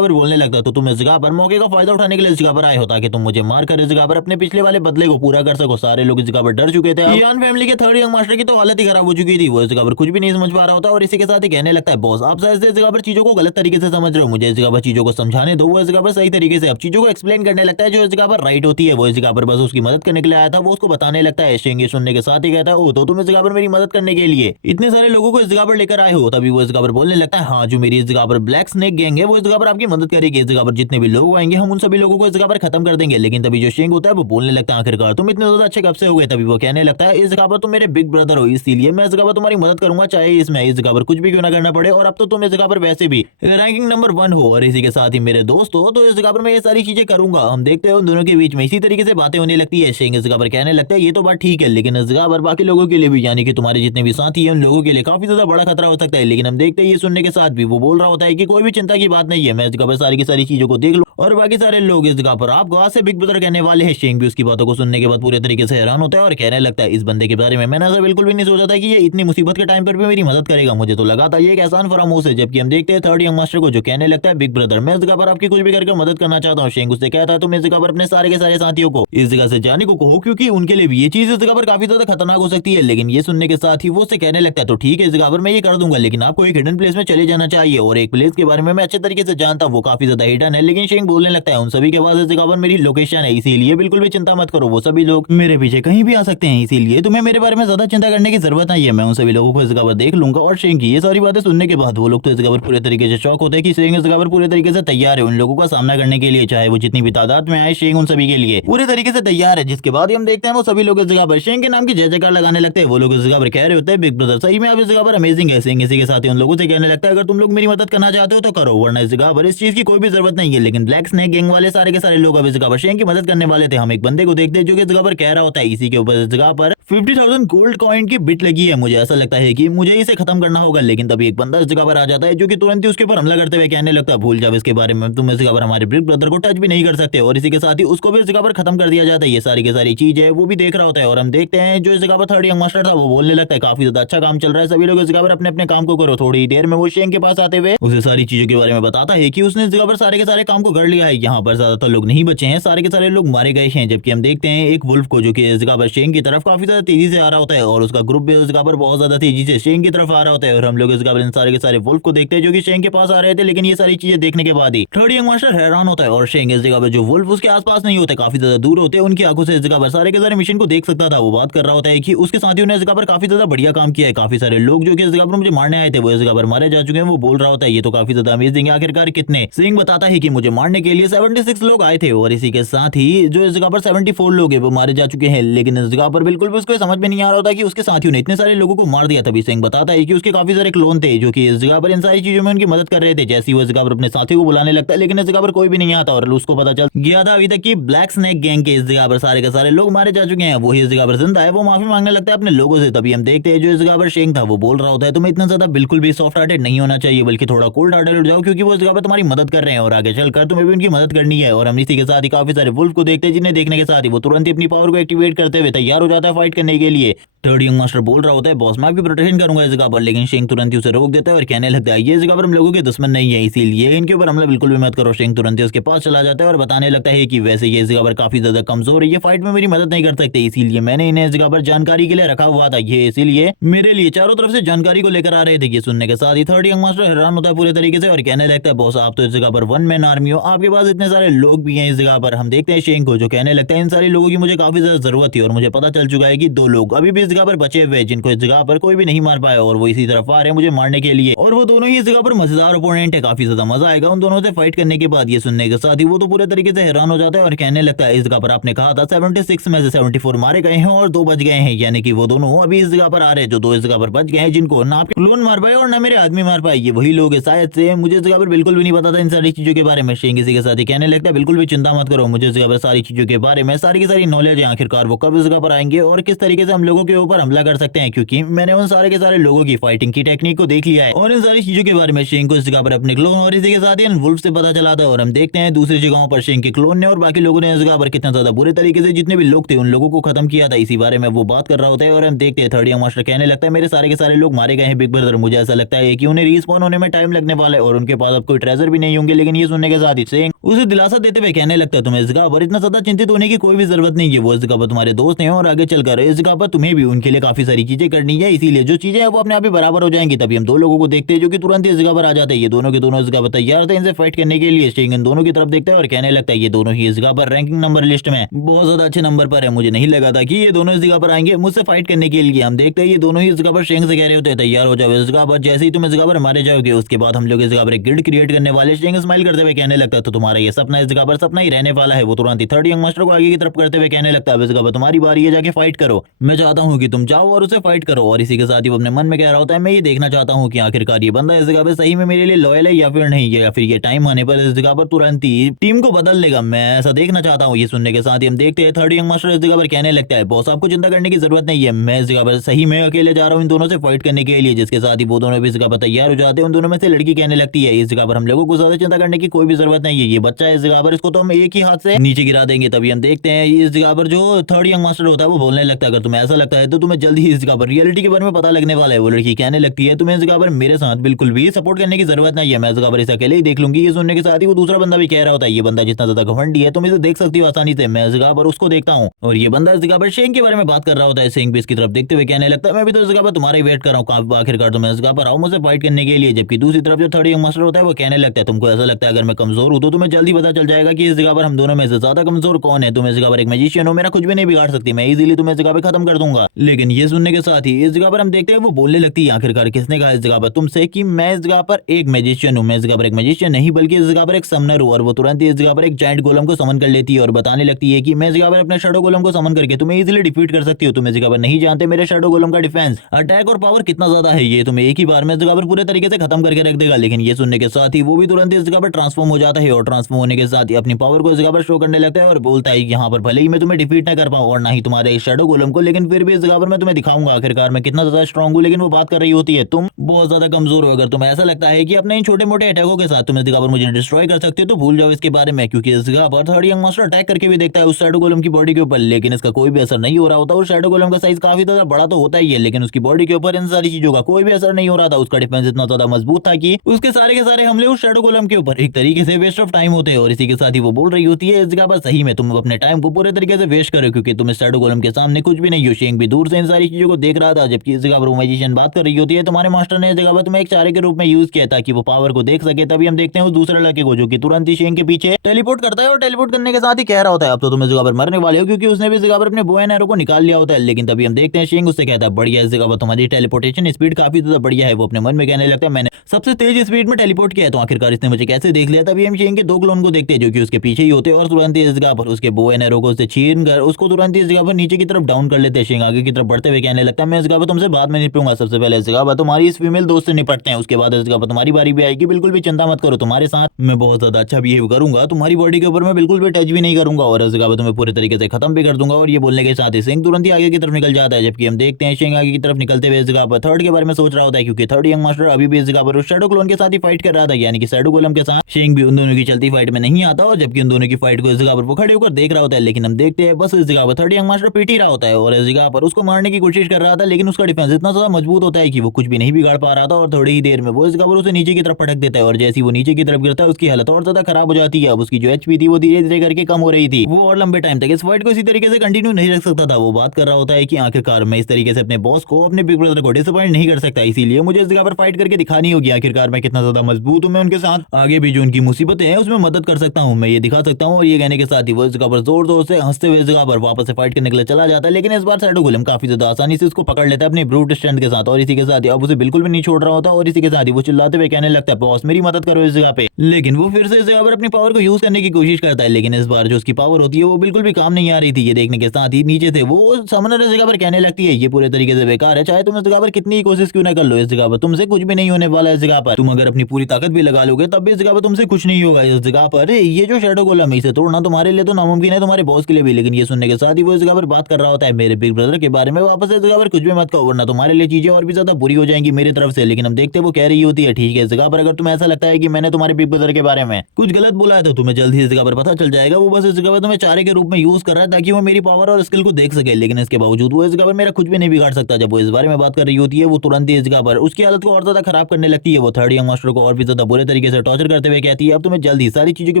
पर बोलने लगता है तो तुम इस जगह पर मौके का फायदा उठाने के लिए इस जगह पर आए हो ताकि तुम मुझे मारकर इस जगह पर अपने पिछले वाले बदले को पूरा कर सको। सारे लोग इस जगह पर डर चुके थे। यान फैमिली के थर्ड यंग मास्टर की तो हालत ही खराब हो चुकी थी, वो इस जगह पर कुछ भी नहीं समझ पा रहा होता और इसी के साथ ही कहने लगता है बॉस आप शायद इस जगह पर चीजों को गलत तरीके से समझ रहे हो, मुझे इस जगह पर चीजों को समझाने दो। वो इस जगह पर सही तरीके से अब चीजों को एक्सप्लेन करने लगता है जो इस जगह पर राइट होती है। वो इस जगह पर बस उसकी मदद करने के लिए आया था, वो उसको बताने लगता है। शेंग ये सुनने के साथ ही कहता है ओ तो तुम इस जगह पर मेरी मदद करने के लिए इतने सारे लोगों को इस जगह पर लेकर आए हो। तभी वो इस जगह पर बोलने लगता है हाँ जो मेरी इस जगह पर ब्लैक स्नेक गैंग है वो इस जगह पर आपकी मदद करेगी, इस जगह पर जितने भी लोग आएंगे हम उन सभी लोगों को इस जगह पर खत्म कर देंगे। लेकिन तभी जो शेंग होता है वो बोलने लगता है आखिरकार तुम इतने ज्यादा अच्छे कब से हो गए। तभी वो कहने लगता है इस जगह पर तुम मेरे बिग ब्रदर हो इसीलिए मैं इस जगह पर तुम्हारी मदद करूंगा चाहे इसमें इस जगह पर कुछ भी क्यों ना करना पड़े। और अब तो तुम इस जगह पर वैसे भी रैंकिंग नंबर 1 हो और इसी के साथ ही मेरे दोस्त हो, तो इस जगह पर मैं ये सारी चीजें करूंगा। हम देखते हैं उन दोनों के बीच में इसी तरीके से बातें होने लगती है। शेंग इस जगह पर कहने लगता है ये तो बात ठीक है लेकिन इस जगह पर बाकी लोगों के लिए भी यानी कि तुम्हारे जितने भी साथी हैं उन लोगों के लिए काफी ज्यादा बड़ा खतरा हो सकता है। लेकिन हम देखते हैं ये सुनने के साथ भी वो बोल रहा होता है कि कोई भी चिंता की बात नहीं है, मैं इस जगह पर सारी की सारी चीजों को देख लूं और बाकी सारे लोग इस जगह पर आपको आज से बिग ब्रदर कहने वाले हैं। शेंग भी उसकी बातों को सुनने के बाद पूरे तरीके से हैरान होता है और कहने लगता है इस बंदे के बारे में मैंने ऐसा बिल्कुल भी नहीं सोचा था कि ये इतनी मुसीबत के टाइम पर भी मेरी मदद करेगा, मुझे तो लगा था ये एक आसान फरामोश है। जबकि हम देखते हैं थर्ड यंग मास्टर को जो कहने लगता है बिग ब्रदर मैं इस जगह पर आपकी कुछ भी करके मदद करना चाहता हूँ। शेंग उससे कहता है तुम इस जगह पर अपने सारे के सारे साथियों को इस जगह से जाने को कहो क्योंकि उनके लिए भी ये चीज इस जगह पर काफी ज्यादा खतरनाक हो सकती है। लेकिन ये सुनने के साथ ही वो उससे कहने लगता है तो ठीक है इस जगह पर मैं ये कर दूंगा लेकिन आपको एक हिडन प्लेस में चले जाना चाहिए और एक प्लेस के बारे में मैं अच्छे तरीके से जानता हूँ वो काफी ज्यादा हिडन है। लेकिन शेंग बोलने लगता है उन सभी के पास इस जगह पर मेरी लोकेशन है इसीलिए बिल्कुल भी चिंता मत करो, वो सभी लोग मेरे पीछे कहीं भी आ सकते हैं इसीलिए तुम्हें मेरे बारे में ज्यादा चिंता करने की जरूरत नहीं है, मैं उन सभी लोगों को इस जगह पर देख लूंगा। और शेंग की ये सारी बातें सुनने के बाद वो लोग तो इस जगह पर पूरे तरीके से शॉक होते हैं कि शेंग इस जगह पर पूरे तरीके से तैयार है उन लोगों का सामना करने के लिए, चाहे वो जितनी भी तादाद में आए शेंग उन सभी के लिए पूरे तरीके से तैयार है। जिसके बाद हम देखते हैं वो सभी लोग इस जगह पर शेंग के नाम की जय जयकार लगाने लगते हैं। वो लोग इस जगह पर कह रहे होते हैं बिग ब्रदर सही में आप इस जगह पर अमेजिंग है। शेंग इसी के साथ ही उन लोगों से कहने लगता है अगर तुम लोग मेरी मदद करना चाहते हो तो करो वरना इस जगह पर इस चीज की कोई भी जरूरत नहीं है। लेकिन ब्लैक स्नेक गैंग वाले सारे के सारे लोग अब इस जगह पर शेंग की मदद करने वाले थे। हम एक बंदे को देखते हैं जो कि इस जगह पर कह रहा होता है इसी के ऊपर इस जगह पर 50,000 गोल्ड कॉइन की बिट लगी है, मुझे ऐसा लगता है कि मुझे इसे खत्म करना होगा। लेकिन तभी एक बंदा इस जगह पर आ जाता है जो कि तुरंत ही उसके ऊपर हमला करते हुए कहने लगता है भूल जाओ इसके बारे में, तुम इस जगह पर हमारे बिग ब्रदर को टच भी नहीं कर सकते। और इसी के साथ ही उसको भी इस जगह पर खत्म कर दिया जाता है। ये सारी की सारी चीज है वो भी देख रहा होता है और हम देखते हैं जो इस जगह पर थर्ड यंग मास्टर था वो बोलने लगता है काफी ज्यादा अच्छा काम चल रहा है, सभी लोग इस जगह पर अपने अपने काम को करो। थोड़ी देर में वो शेंग के पास आते हुए उसे सारी चीजों के बारे में बताता है कि उसने इस जगह पर सारे के सारे काम को कर लिया है, यहाँ पर ज्यादातर लोग नहीं बचे हैं, सारे के सारे लोग मारे गए हैं। जबकि हम देखते हैं एक वुल्फ को जो कि इस जगह पर शेंग की तरफ काफी ज्यादा तेजी से आ रहा होता है और उसका ग्रुप भी इस जगह पर बहुत ज्यादा तेजी से शेंग की तरफ आ रहा होता है। और हम लोग इस जगह पर इन सारे के सारे वुल्फ को देखते हैं जो कि शेंग के पास आ रहे थे। लेकिन ये सारी चीजें देखने के बाद ही थर्ड यंग मास्टर हैरान होता है और शेंग इस जगह पर जो वुल्फ उसके आसपास नहीं होते काफी ज्यादा दूर होते हैं उनकी आंखों से इस जगह पर सारे के सारे मिशन को देख सकता था। वो बात कर रहा होता है कि उसके साथियों ने इस जगह पर काफी ज्यादा बढ़िया काम किया है, काफी सारे लोग जो कि इस जगह पर मुझे मारने आए थे वो इस जगह पर मारे जा चुके हैं। वो बोल रहा होता है ये तो काफी ज्यादा अमेजिंग है, आखिरकार कितने। शेंग बताता है कि मुझे मारने के लिए 76 लोग आए थे और इसी के साथ ही जो इस जगह पर 74 लोग हैं वो मारे जा चुके हैं। लेकिन इस जगह पर बिल्कुल भी उसको समझ में नहीं आ रहा होता कि उसके साथियों ने इतने सारे लोगों को मार दिया। तभी शेंग बताता है कि उसके काफी सारे क्लोन थे जो कि इस जगह पर इन सारी चीजों में उनकी मदद कर रहे थे। जैसे वो इस जगह पर अपने साथियों को बुलाने लगता है लेकिन इस जगह पर कोई भी नहीं आता और उसको पता चल गया था अभी तक कि ब्लैक स्नेक गैंग के इस जगह पर सारे के सारे लोग मारे जा चुके हैं। वही इस जगह पर जिंदा है, वो माफी मांगने लगता है अपने लोगों से। तभी हम देखते हैं जो इस जगह पर शेंग था वो बोल रहा होता है तुम्हें इतना ज्यादा बिल्कुल भी सॉफ्ट हार्टेड नहीं होना चाहिए बल्कि थोड़ा कोल्ड हार्टेड हो जाओ क्योंकि वो इस जगह पर तुम्हारी मदद कर रहे हैं और आगे चलकर तुम्हें भी उनकी मदद करनी है। और हम इसी के साथ ही काफी सारे वुल्फ को देखते हैं जिन्हें देखने के साथ ही वो तुरंत ही अपनी पावर को एक्टिवेट करते हुए तैयार हो जाता है फाइट करने के लिए। थर्ड यंग मास्टर बोल रहा होता है बॉस मैं आपकी प्रोटेक्शन करूंगा इस जगह पर, लेकिन शेंग तुरंत ही उसे रोक देता है और कहने लगता है ये इस जगह पर हम लोगों के दुश्मन नहीं है इसीलिए इनके ऊपर हमला बिल्कुल भी मत करो। शेंग तुरंत ही उसके पास चला जाता है और बताने लगता है कि वैसे ये इस जगह पर काफी ज्यादा कमजोर है, ये फाइट में मेरी मदद नहीं कर सकते इसीलिए मैंने इन्हें इस जगह पर जानकारी के लिए रखा हुआ था, ये इसीलिए मेरे लिए चारों तरफ से जानकारी को लेकर आ रहे थे। ये सुनने के साथ ही थर्ड यंग मास्टर हैरान होता है पूरे तरीके से और कहने लगता है बॉस आप तो इस जगह पर वन मैन आर्मी हो, आपके पास इतने सारे लोग भी हैं इस जगह पर। हम देखते हैं शेंग को जो कहने लगता है इन सारे लोगों की मुझे काफी ज्यादा जरूरत थी और मुझे पता चल चुका है कि 2 लोग अभी भी इस जगह पर बचे हुए जिनको इस जगह पर कोई भी नहीं मार पाया और वो इसी तरफ आ रहे हैं मुझे मारने के लिए और वो दोनों ही इस जगह पर मजेदार ओपोनेंट है, काफी ज्यादा मजा आएगा उन दोनों से फाइट करने के बाद। ये सुनने के साथ ही वो तो पूरे तरीके से हैरान हो जाता है और कहने लगता है इस जगह पर आपने कहा था 76 में से 74 मारे गए हैं और 2 बच गए हैं, यानी कि वो दोनों अभी इस जगह पर आ रहे हैं। जो 2 इस जगह पर बच गए हैं जिनको ना आपके क्लोन मार पाए और ना मेरे आदमी मार पाए ये वही लोग है शायद से, मुझे इस जगह पर बिल्कुल भी नहीं पता था इन सारी चीजों के बारे में। शेंग इसी के साथ ही कहने लगता है बिल्कुल भी चिंता मत करो, मुझे इस जगह पर सारी चीजों के बारे में सारी की सारी नॉलेज है, आखिरकार वो कब इस जगह पर आएंगे और किस तरीके से हम लोगों के ऊपर हमला कर सकते हैं, क्योंकि मैंने उन सारे के सारे लोगों की फाइटिंग की टेक्निक को देख लिया है और इन सारी चीजों के बारे में शेंग को इस जगह पर अपने क्लोन और इसी के साथ ही वुल्फ से पता चला था। और हम देखते हैं दूसरी जगहों पर शेंग के क्लोन ने और बाकी लोगों ने इस जगह पर कितना ज्यादा बुरे तरीके से जितने भी लोग थे उन लोगों को खत्म किया था। इसी बारे में वो बात कर रहा होता है और हम देखते हैं थर्ड यंग मास्टर कहने लगता है मेरे सारे के सारे लोग मारे गए हैं बिग ब्रदर, मुझे ऐसा लगता है कि उन्हें रिस्पॉन होने में टाइम लगने वाला है और उनके पास अब कोई ट्रेजर भी नहीं होंगे। लेकिन ये सुनने के साथ ही शेंग उसे दिलासा देते हुए कहने लगता है तुम्हें इस जगह पर इतना ज्यादा चिंतित होने की कोई भी जरूरत नहीं है, वो इस जगह पर तुम्हारे दोस्त हैं और आगे चलकर इस जगह पर तुम्हें भी उनके लिए काफी सारी चीजें करनी है, इसीलिए जो चीजें हैं वो अपने आप ही बराबर हो जाएंगी। तभी हम दो लोगों को देखते हैं जो कि तुरंत ही इस जगह पर आ जाते हैं। ये दोनों के दोनों इस जगह पर तैयार थे इनसे फाइट करने के लिए। शेंग इन दोनों की तरफ देखता है और कहने लगता है ये दोनों ही इस जगह पर रैंकिंग नंबर लिस्ट में बहुत ज्यादा अच्छे नंबर पर है, मुझे नहीं लगा था कि ये दोनों इस जगह पर आएंगे मुझसे फाइट करने के लिए। हम देखते हैं ये दोनों ही इस जगह पर शेंग से कह रहे होते हैं तैयार हो जाओ इस जगह पर, जैसे ही तुम इस जगह पर मारे जाओगे उसके बाद हम लोग इस जगह पर एक गिल्ड क्रिएट करने वाले। शेंग स्माइल करते हुए कहने लगता है तो तुम्हारा ये सपना इस जगह पर सपना ही रहने वाला है। वो तुरंत ही थर्ड यंग मास्टर को आगे की तरफ करते हुए कहने लगता है इस जगह पर तुम्हारी बारी है, जाके फाइट करो, मैं चाहता हूँ कि तुम जाओ और उसे फाइट करो। और इसी के साथ ही वो अपने मन में कह रहा होता है मैं ये देखना चाहता हूँ कि आखिरकार ये बंदा इस जगह पर सही में मेरे लिए लॉयल है या फिर नहीं, या फिर ये टाइम आने पर इस जगह पर तुरंत ही टीम को बदल लेगा, मैं ऐसा देखना चाहता हूँ। ये सुनने के साथ ही हम देखते हैं थर्ड यंग मास्टर इस जगह पर कहने लगता है बॉस आपको चिंता करने की जरूरत नहीं है, मैं इस जगह पर सही में अकेले जा रहा हूँ इन दोनों से फाइट करने के लिए। जिसके साथ ही वो दोनों भी इस जगह पर तैयार हो जाते हैं। उन दोनों में से लड़की कहने लगती है इस जगह पर हम लोगों को ज्यादा चिंता करने की कोई भी जरूरत नहीं है, ये बच्चा है इस जगह पर, इसको तो हम एक ही हाथ से नीचे गिरा देंगे। तभी हम देखते हैं इस जगह पर जो थर्ड यंग मास्टर होता है वो बोलने लगता है अगर तुम्हें ऐसा लगता है तो तुम्हें जल्दी ही इस जगह पर रियलिटी के बारे में पता लगने वाला है। वो लड़की कहने लगती है तुम्हें इस जगह पर मेरे साथ बिल्कुल भी सपोर्ट करने की जरूरत नहीं है, मैं इस जगह पर इसे अकेले ही देख लूंगी। ये सुनने के साथ ही वो दूसरा बंदा भी कह रहा होता है ये बंदा जितना ज्यादा घमंडी है तुम इसे देख सकती हो आसानी से, मैं इस जगह पर उसको देखता हूँ। और ये बंदा इस जगह पर शेंग के बारे में बात कर रहा होता है। शेंग भी इसकी तरफ देखते हुए कहने लगता है मैं भी तो इस जगह पर तुम्हारा ही वेट कर रहा हूँ, आखिरकार तुम इस जगह पर आओ मुझसे फाइट करने के लिए। जबकि दूसरी तरफ जो थर्ड यंग मास्टर होता है वो कहने लगता है तुमको ऐसा लगता है अगर मैं कमजोर हूँ तो तुम्हें जल्दी पता चल जाएगा कि इस जगह पर हम दोनों में से ज्यादा कमजोर कौन है, तुम इस जगह पर एक मैजिशियन हो, मेरा कुछ भी नहीं बिगाड़ सकती, मैं इजीली तुम्हें इस जगह पे खत्म कर दूंगा। लेकिन ये सुनने के साथ ही इस जगह पर हम देखते हैं वो बोलने लगती है आखिरकार किसने कहा इस जगह पर तुमसे कि मैं इस जगह पर एक मैजिशियन हूँ, मैं इस जगह पर एक मैजिशियन नहीं बल्कि इस जगह पर एक समनर हूँ। और वो तुरंत ही इस जगह पर एक जायंट गोलम को समन कर लेती है और बताने लगती है कि मैं इस जगह पर अपने शैडो गोलम को समन करके तुम्हें इजीली डिफीट कर सकती हूँ, तुम इस जगह पर नहीं जानते मेरे शैडो गोलम का डिफेंस अटैक और पावर कितना ज्यादा है, ये तुम्हें एक ही बार में इस जगह पर पूरे तरीके से खत्म करके रख देगा। लेकिन ये सुनने के साथ ही वो भी तुरंत इस जगह पर ट्रांसफॉर्म हो जाता है और ट्रांसफॉर्म होने के साथ ही अपनी पावर को इस जगह पर शो करने लगता है और बोलता है कि यहाँ पर भले ही मैं तुम्हें डिफीट ना कर पाऊँ और ना ही तुम्हारे शैडो गोलम को, लेकिन फिर भी इस जगह पर मैं तुम्हें दिखाऊंगा आखिरकार मैं कितना ज्यादा स्ट्रांग हूँ। लेकिन वो बात कर रही होती है तुम बहुत ज्यादा कमजोर हो, अगर तुम्हें ऐसा लगता है कि अपने इन छोटे मोटे अटैकों के साथ तुम इस जगह पर मुझे डिस्ट्रॉय कर सकते हो तो भूल जाओ इसके बारे में, क्योंकि इस जगह पर थर्ड यंग मास्टर अटैक करके भी देखता है उस शैडो गोलम की बॉडी के ऊपर, लेकिन इसका कोई भी असर नहीं हो रहा होता। उस शैडो गोलम का साइज काफी ज्यादा बड़ा तो होता ही है लेकिन उसकी बॉडी के ऊपर इन सारी चीजों का कोई भी असर नहीं हो रहा था। उसका डिफेंस इतना ज्यादा मजबूत था कि उसके सारे के सारे हमले उस शैडो गोलम के ऊपर एक तरीके से वेस्ट ऑफ टाइम होते हैं। और इसी के साथ ही वो बोल रही होती है इस जगह पर सही में तुम अपने टाइम को पूरे तरीके से वेस्ट करो क्योंकि तुम इस शैडो गोलम के सामने कुछ भी नहीं हो। शेंग भी दूर से इन सारी चीजों को देख रहा था। जबकि इस जगह पर वो मैजिशियन बात कर रही होती है तुम्हारे मास्टर ने इस जगह पर तुम्हें एक चारे के रूप में यूज किया ताकि वो पावर को देख सके। तभी हम देखते हैं उस दूसरे लड़के को जो कि तुरंत ही शेंग के पीछे टेलीपोर्ट करता है और टेलीपोर्ट करने के साथ ही कह रहा होता है अब तो तुम इस जगह पर मरने वाले हो, क्योंकि उसने भी इस जगह पर अपने बो एंड एरो को निकाल लिया होता है। लेकिन तभी हम देखते हैं शेंग उससे कहता है बढ़िया इस जगह पर तुम्हारी टेलीपोर्टेशन स्पीड काफी ज्यादा बढ़िया है। वो अपने मन में कहने लगता है मैंने सबसे तेज स्पीड में टेलीपोर्ट किया है तो आखिरकार इसने मुझे कैसे देख लिया। तभी हम शेंग के दो क्लोन को देखते हैं जो कि उसके पीछे ही होते हैं और तुरंत ही इस जगह पर उसके बो एंड एरो को उससे छीन कर उसको तुरंत ही इस जगह पर नीचे की तरफ डाउन कर लेते हैं। शेंग आगे की तरफ बढ़ते हुए कहने लगता है मैं इस जगह पर तुमसे बाद में निपटूंगा, सबसे पहले इस जगह पर तुम्हारी इस फीमेल दोस्त से निपटते हैं, उसके बाद इस जगह पर तुम्हारी बारी भी आएगी, बिल्कुल भी चिंता मत करो, तुम्हारे साथ मैं बहुत ज्यादा अच्छा बिहेव करूंगा, तुम्हारी बॉडी के ऊपर मैं बिल्कुल भी टच भी नहीं करूंगा और इस जगह पर तुम्हें पूरे तरीके से खत्म भी कर दूंगा। और ये बोलने के साथ ही शेंग तुरंत ही आगे की तरफ निकल जाता है। जबकि हम देखते हैं शेंग आगे की तरफ निकलते हुए इस जगह पर थर्ड के बारे में सोच रहा होता है क्योंकि थर्ड यंग मास्टर अभी भी इस जगह पर उस शैडो क्लोन के साथ ही फाइट कर रहा था, यानी कि शैडो गोलम के साथ। शेंग भी उन दोनों की चलती फाइट में नहीं आता और जबकि उन दोनों की फाइट को इस जगह पर वो खड़े होकर देख रहा होता है। लेकिन हम देखते हैं बस इस जगह पर थर्ड यंग मास्टर पीट ही रहा होता है और इस जगह पर उसको मारने की कोशिश कर रहा था, लेकिन उसका डिफेंस इतना ज्यादा मजबूत होता है कि वो कुछ भी नहीं बिगाड़ पा रहा था। और थोड़ी ही देर में वो इस जगह पर उसे नीचे की तरफ पटक देता है और जैसे ही वो नीचे की तरफ गिरता है उसकी हालत और ज्यादा खराब हो जाती है। अब उसकी जो एचपी थी वो धीरे धीरे करके कम हो रही थी, वो और लंबे टाइम तक इस फाइट को इसी तरीके से कंटिन्यू नहीं रख सकता था। वो बात कर रहा होता है कि आखिरकार मैं इस तरीके से अपने बॉस को अपने बिग ब्रदर को डिसअपॉइंट नहीं कर सकता, इसीलिए मुझे इस जगह पर फाइट करके दिखानी होगी आखिरकार मैं कितना ज्यादा मजबूत हूं, मैं उनके साथ आगे भी जो उनकी मुसीबतें हैं उसमें मदद कर सकता हूं, मैं ये दिखा सकता हूं। और ये कहने के साथ ही वो इस जगह पर जोर जोर से हंसते हुए इस जगह पर वापस से फाइट करने के लिए चला जाता है। लेकिन इस बार शैडो गोलम काफी ज्यादा आसानी से उसको पकड़ लेता है अपनी ब्रूट स्ट्रेंथ के साथ और इसी के साथ ही अब उसे बिल्कुल भी नहीं छोड़ रहा होता। और इसी के साथ ही वो चिल्लाते हुए कहने लगता है बॉस मेरी मदद करो इस जगह पे। लेकिन वो फिर से इस जगह पर अपनी पावर को यूज करने की कोशिश करता है, लेकिन इस बार जो उसकी पावर होती है वो बिल्कुल भी काम नहीं आ रही थी। ये देखने के साथ ही नीचे से वो समनर इस जगह पर कहने लगती है ये पूरे तरीके से बेकार है, चाहे तुम इस जगह पर कितनी ही कोशिश क्यों ना कर लो, इस जगह पर तुमसे कुछ भी नहीं होने वाला है। इस जगह पर तुम अगर अपनी पूरी ताकत भी लगा लोगे तब भी इस जगह पर तुमसे कुछ नहीं होगा। इस इस जगह पर ये जो शैडो गोलम है इसे तोड़ना तुम्हारे लिए तो नामुमकिन है, तुम्हारे बॉस के लिए भी। लेकिन ये सुनने के साथ ही वो इस जगह पर बात कर रहा होता है मेरे बिग ब्रदर के बारे में। वापस इस जगह पर कुछ भी मत कहो वरना तुम्हारे लिए चीजें और भी ज्यादा बुरी हो जाएंगी मेरी तरफ से। लेकिन हम देखते हैं वो कह रही होती है ठीक है, इस जगह पर अगर तुम्हें ऐसा लगता है कि मैंने तुम्हारे बिग ब्रदर के बारे में कुछ गलत बोला है तो तुम्हें जल्द ही इस जगह पर पता चल जाएगा। वो बस इस जगह पर तुम्हें चारे के रूप में यूज कर रहा है ताकि वो मेरी पावर और स्किल को देख सके, लेकिन इसके बावजूद वो इस जगह पर मेरा कुछ भी नहीं बिगाड़ सकता। जब वो इस बारे में बात कर रही होती है वो तुरंत ही इस जगह पर उसकी हालत को और ज्यादा खराब करने लगती है। वो थर्ड यंग मास्टर को और भी ज्यादा बुरे तरीके से टॉर्चर करते हुए कहती है अब तुम्हें जल्द ही सारी चीजों के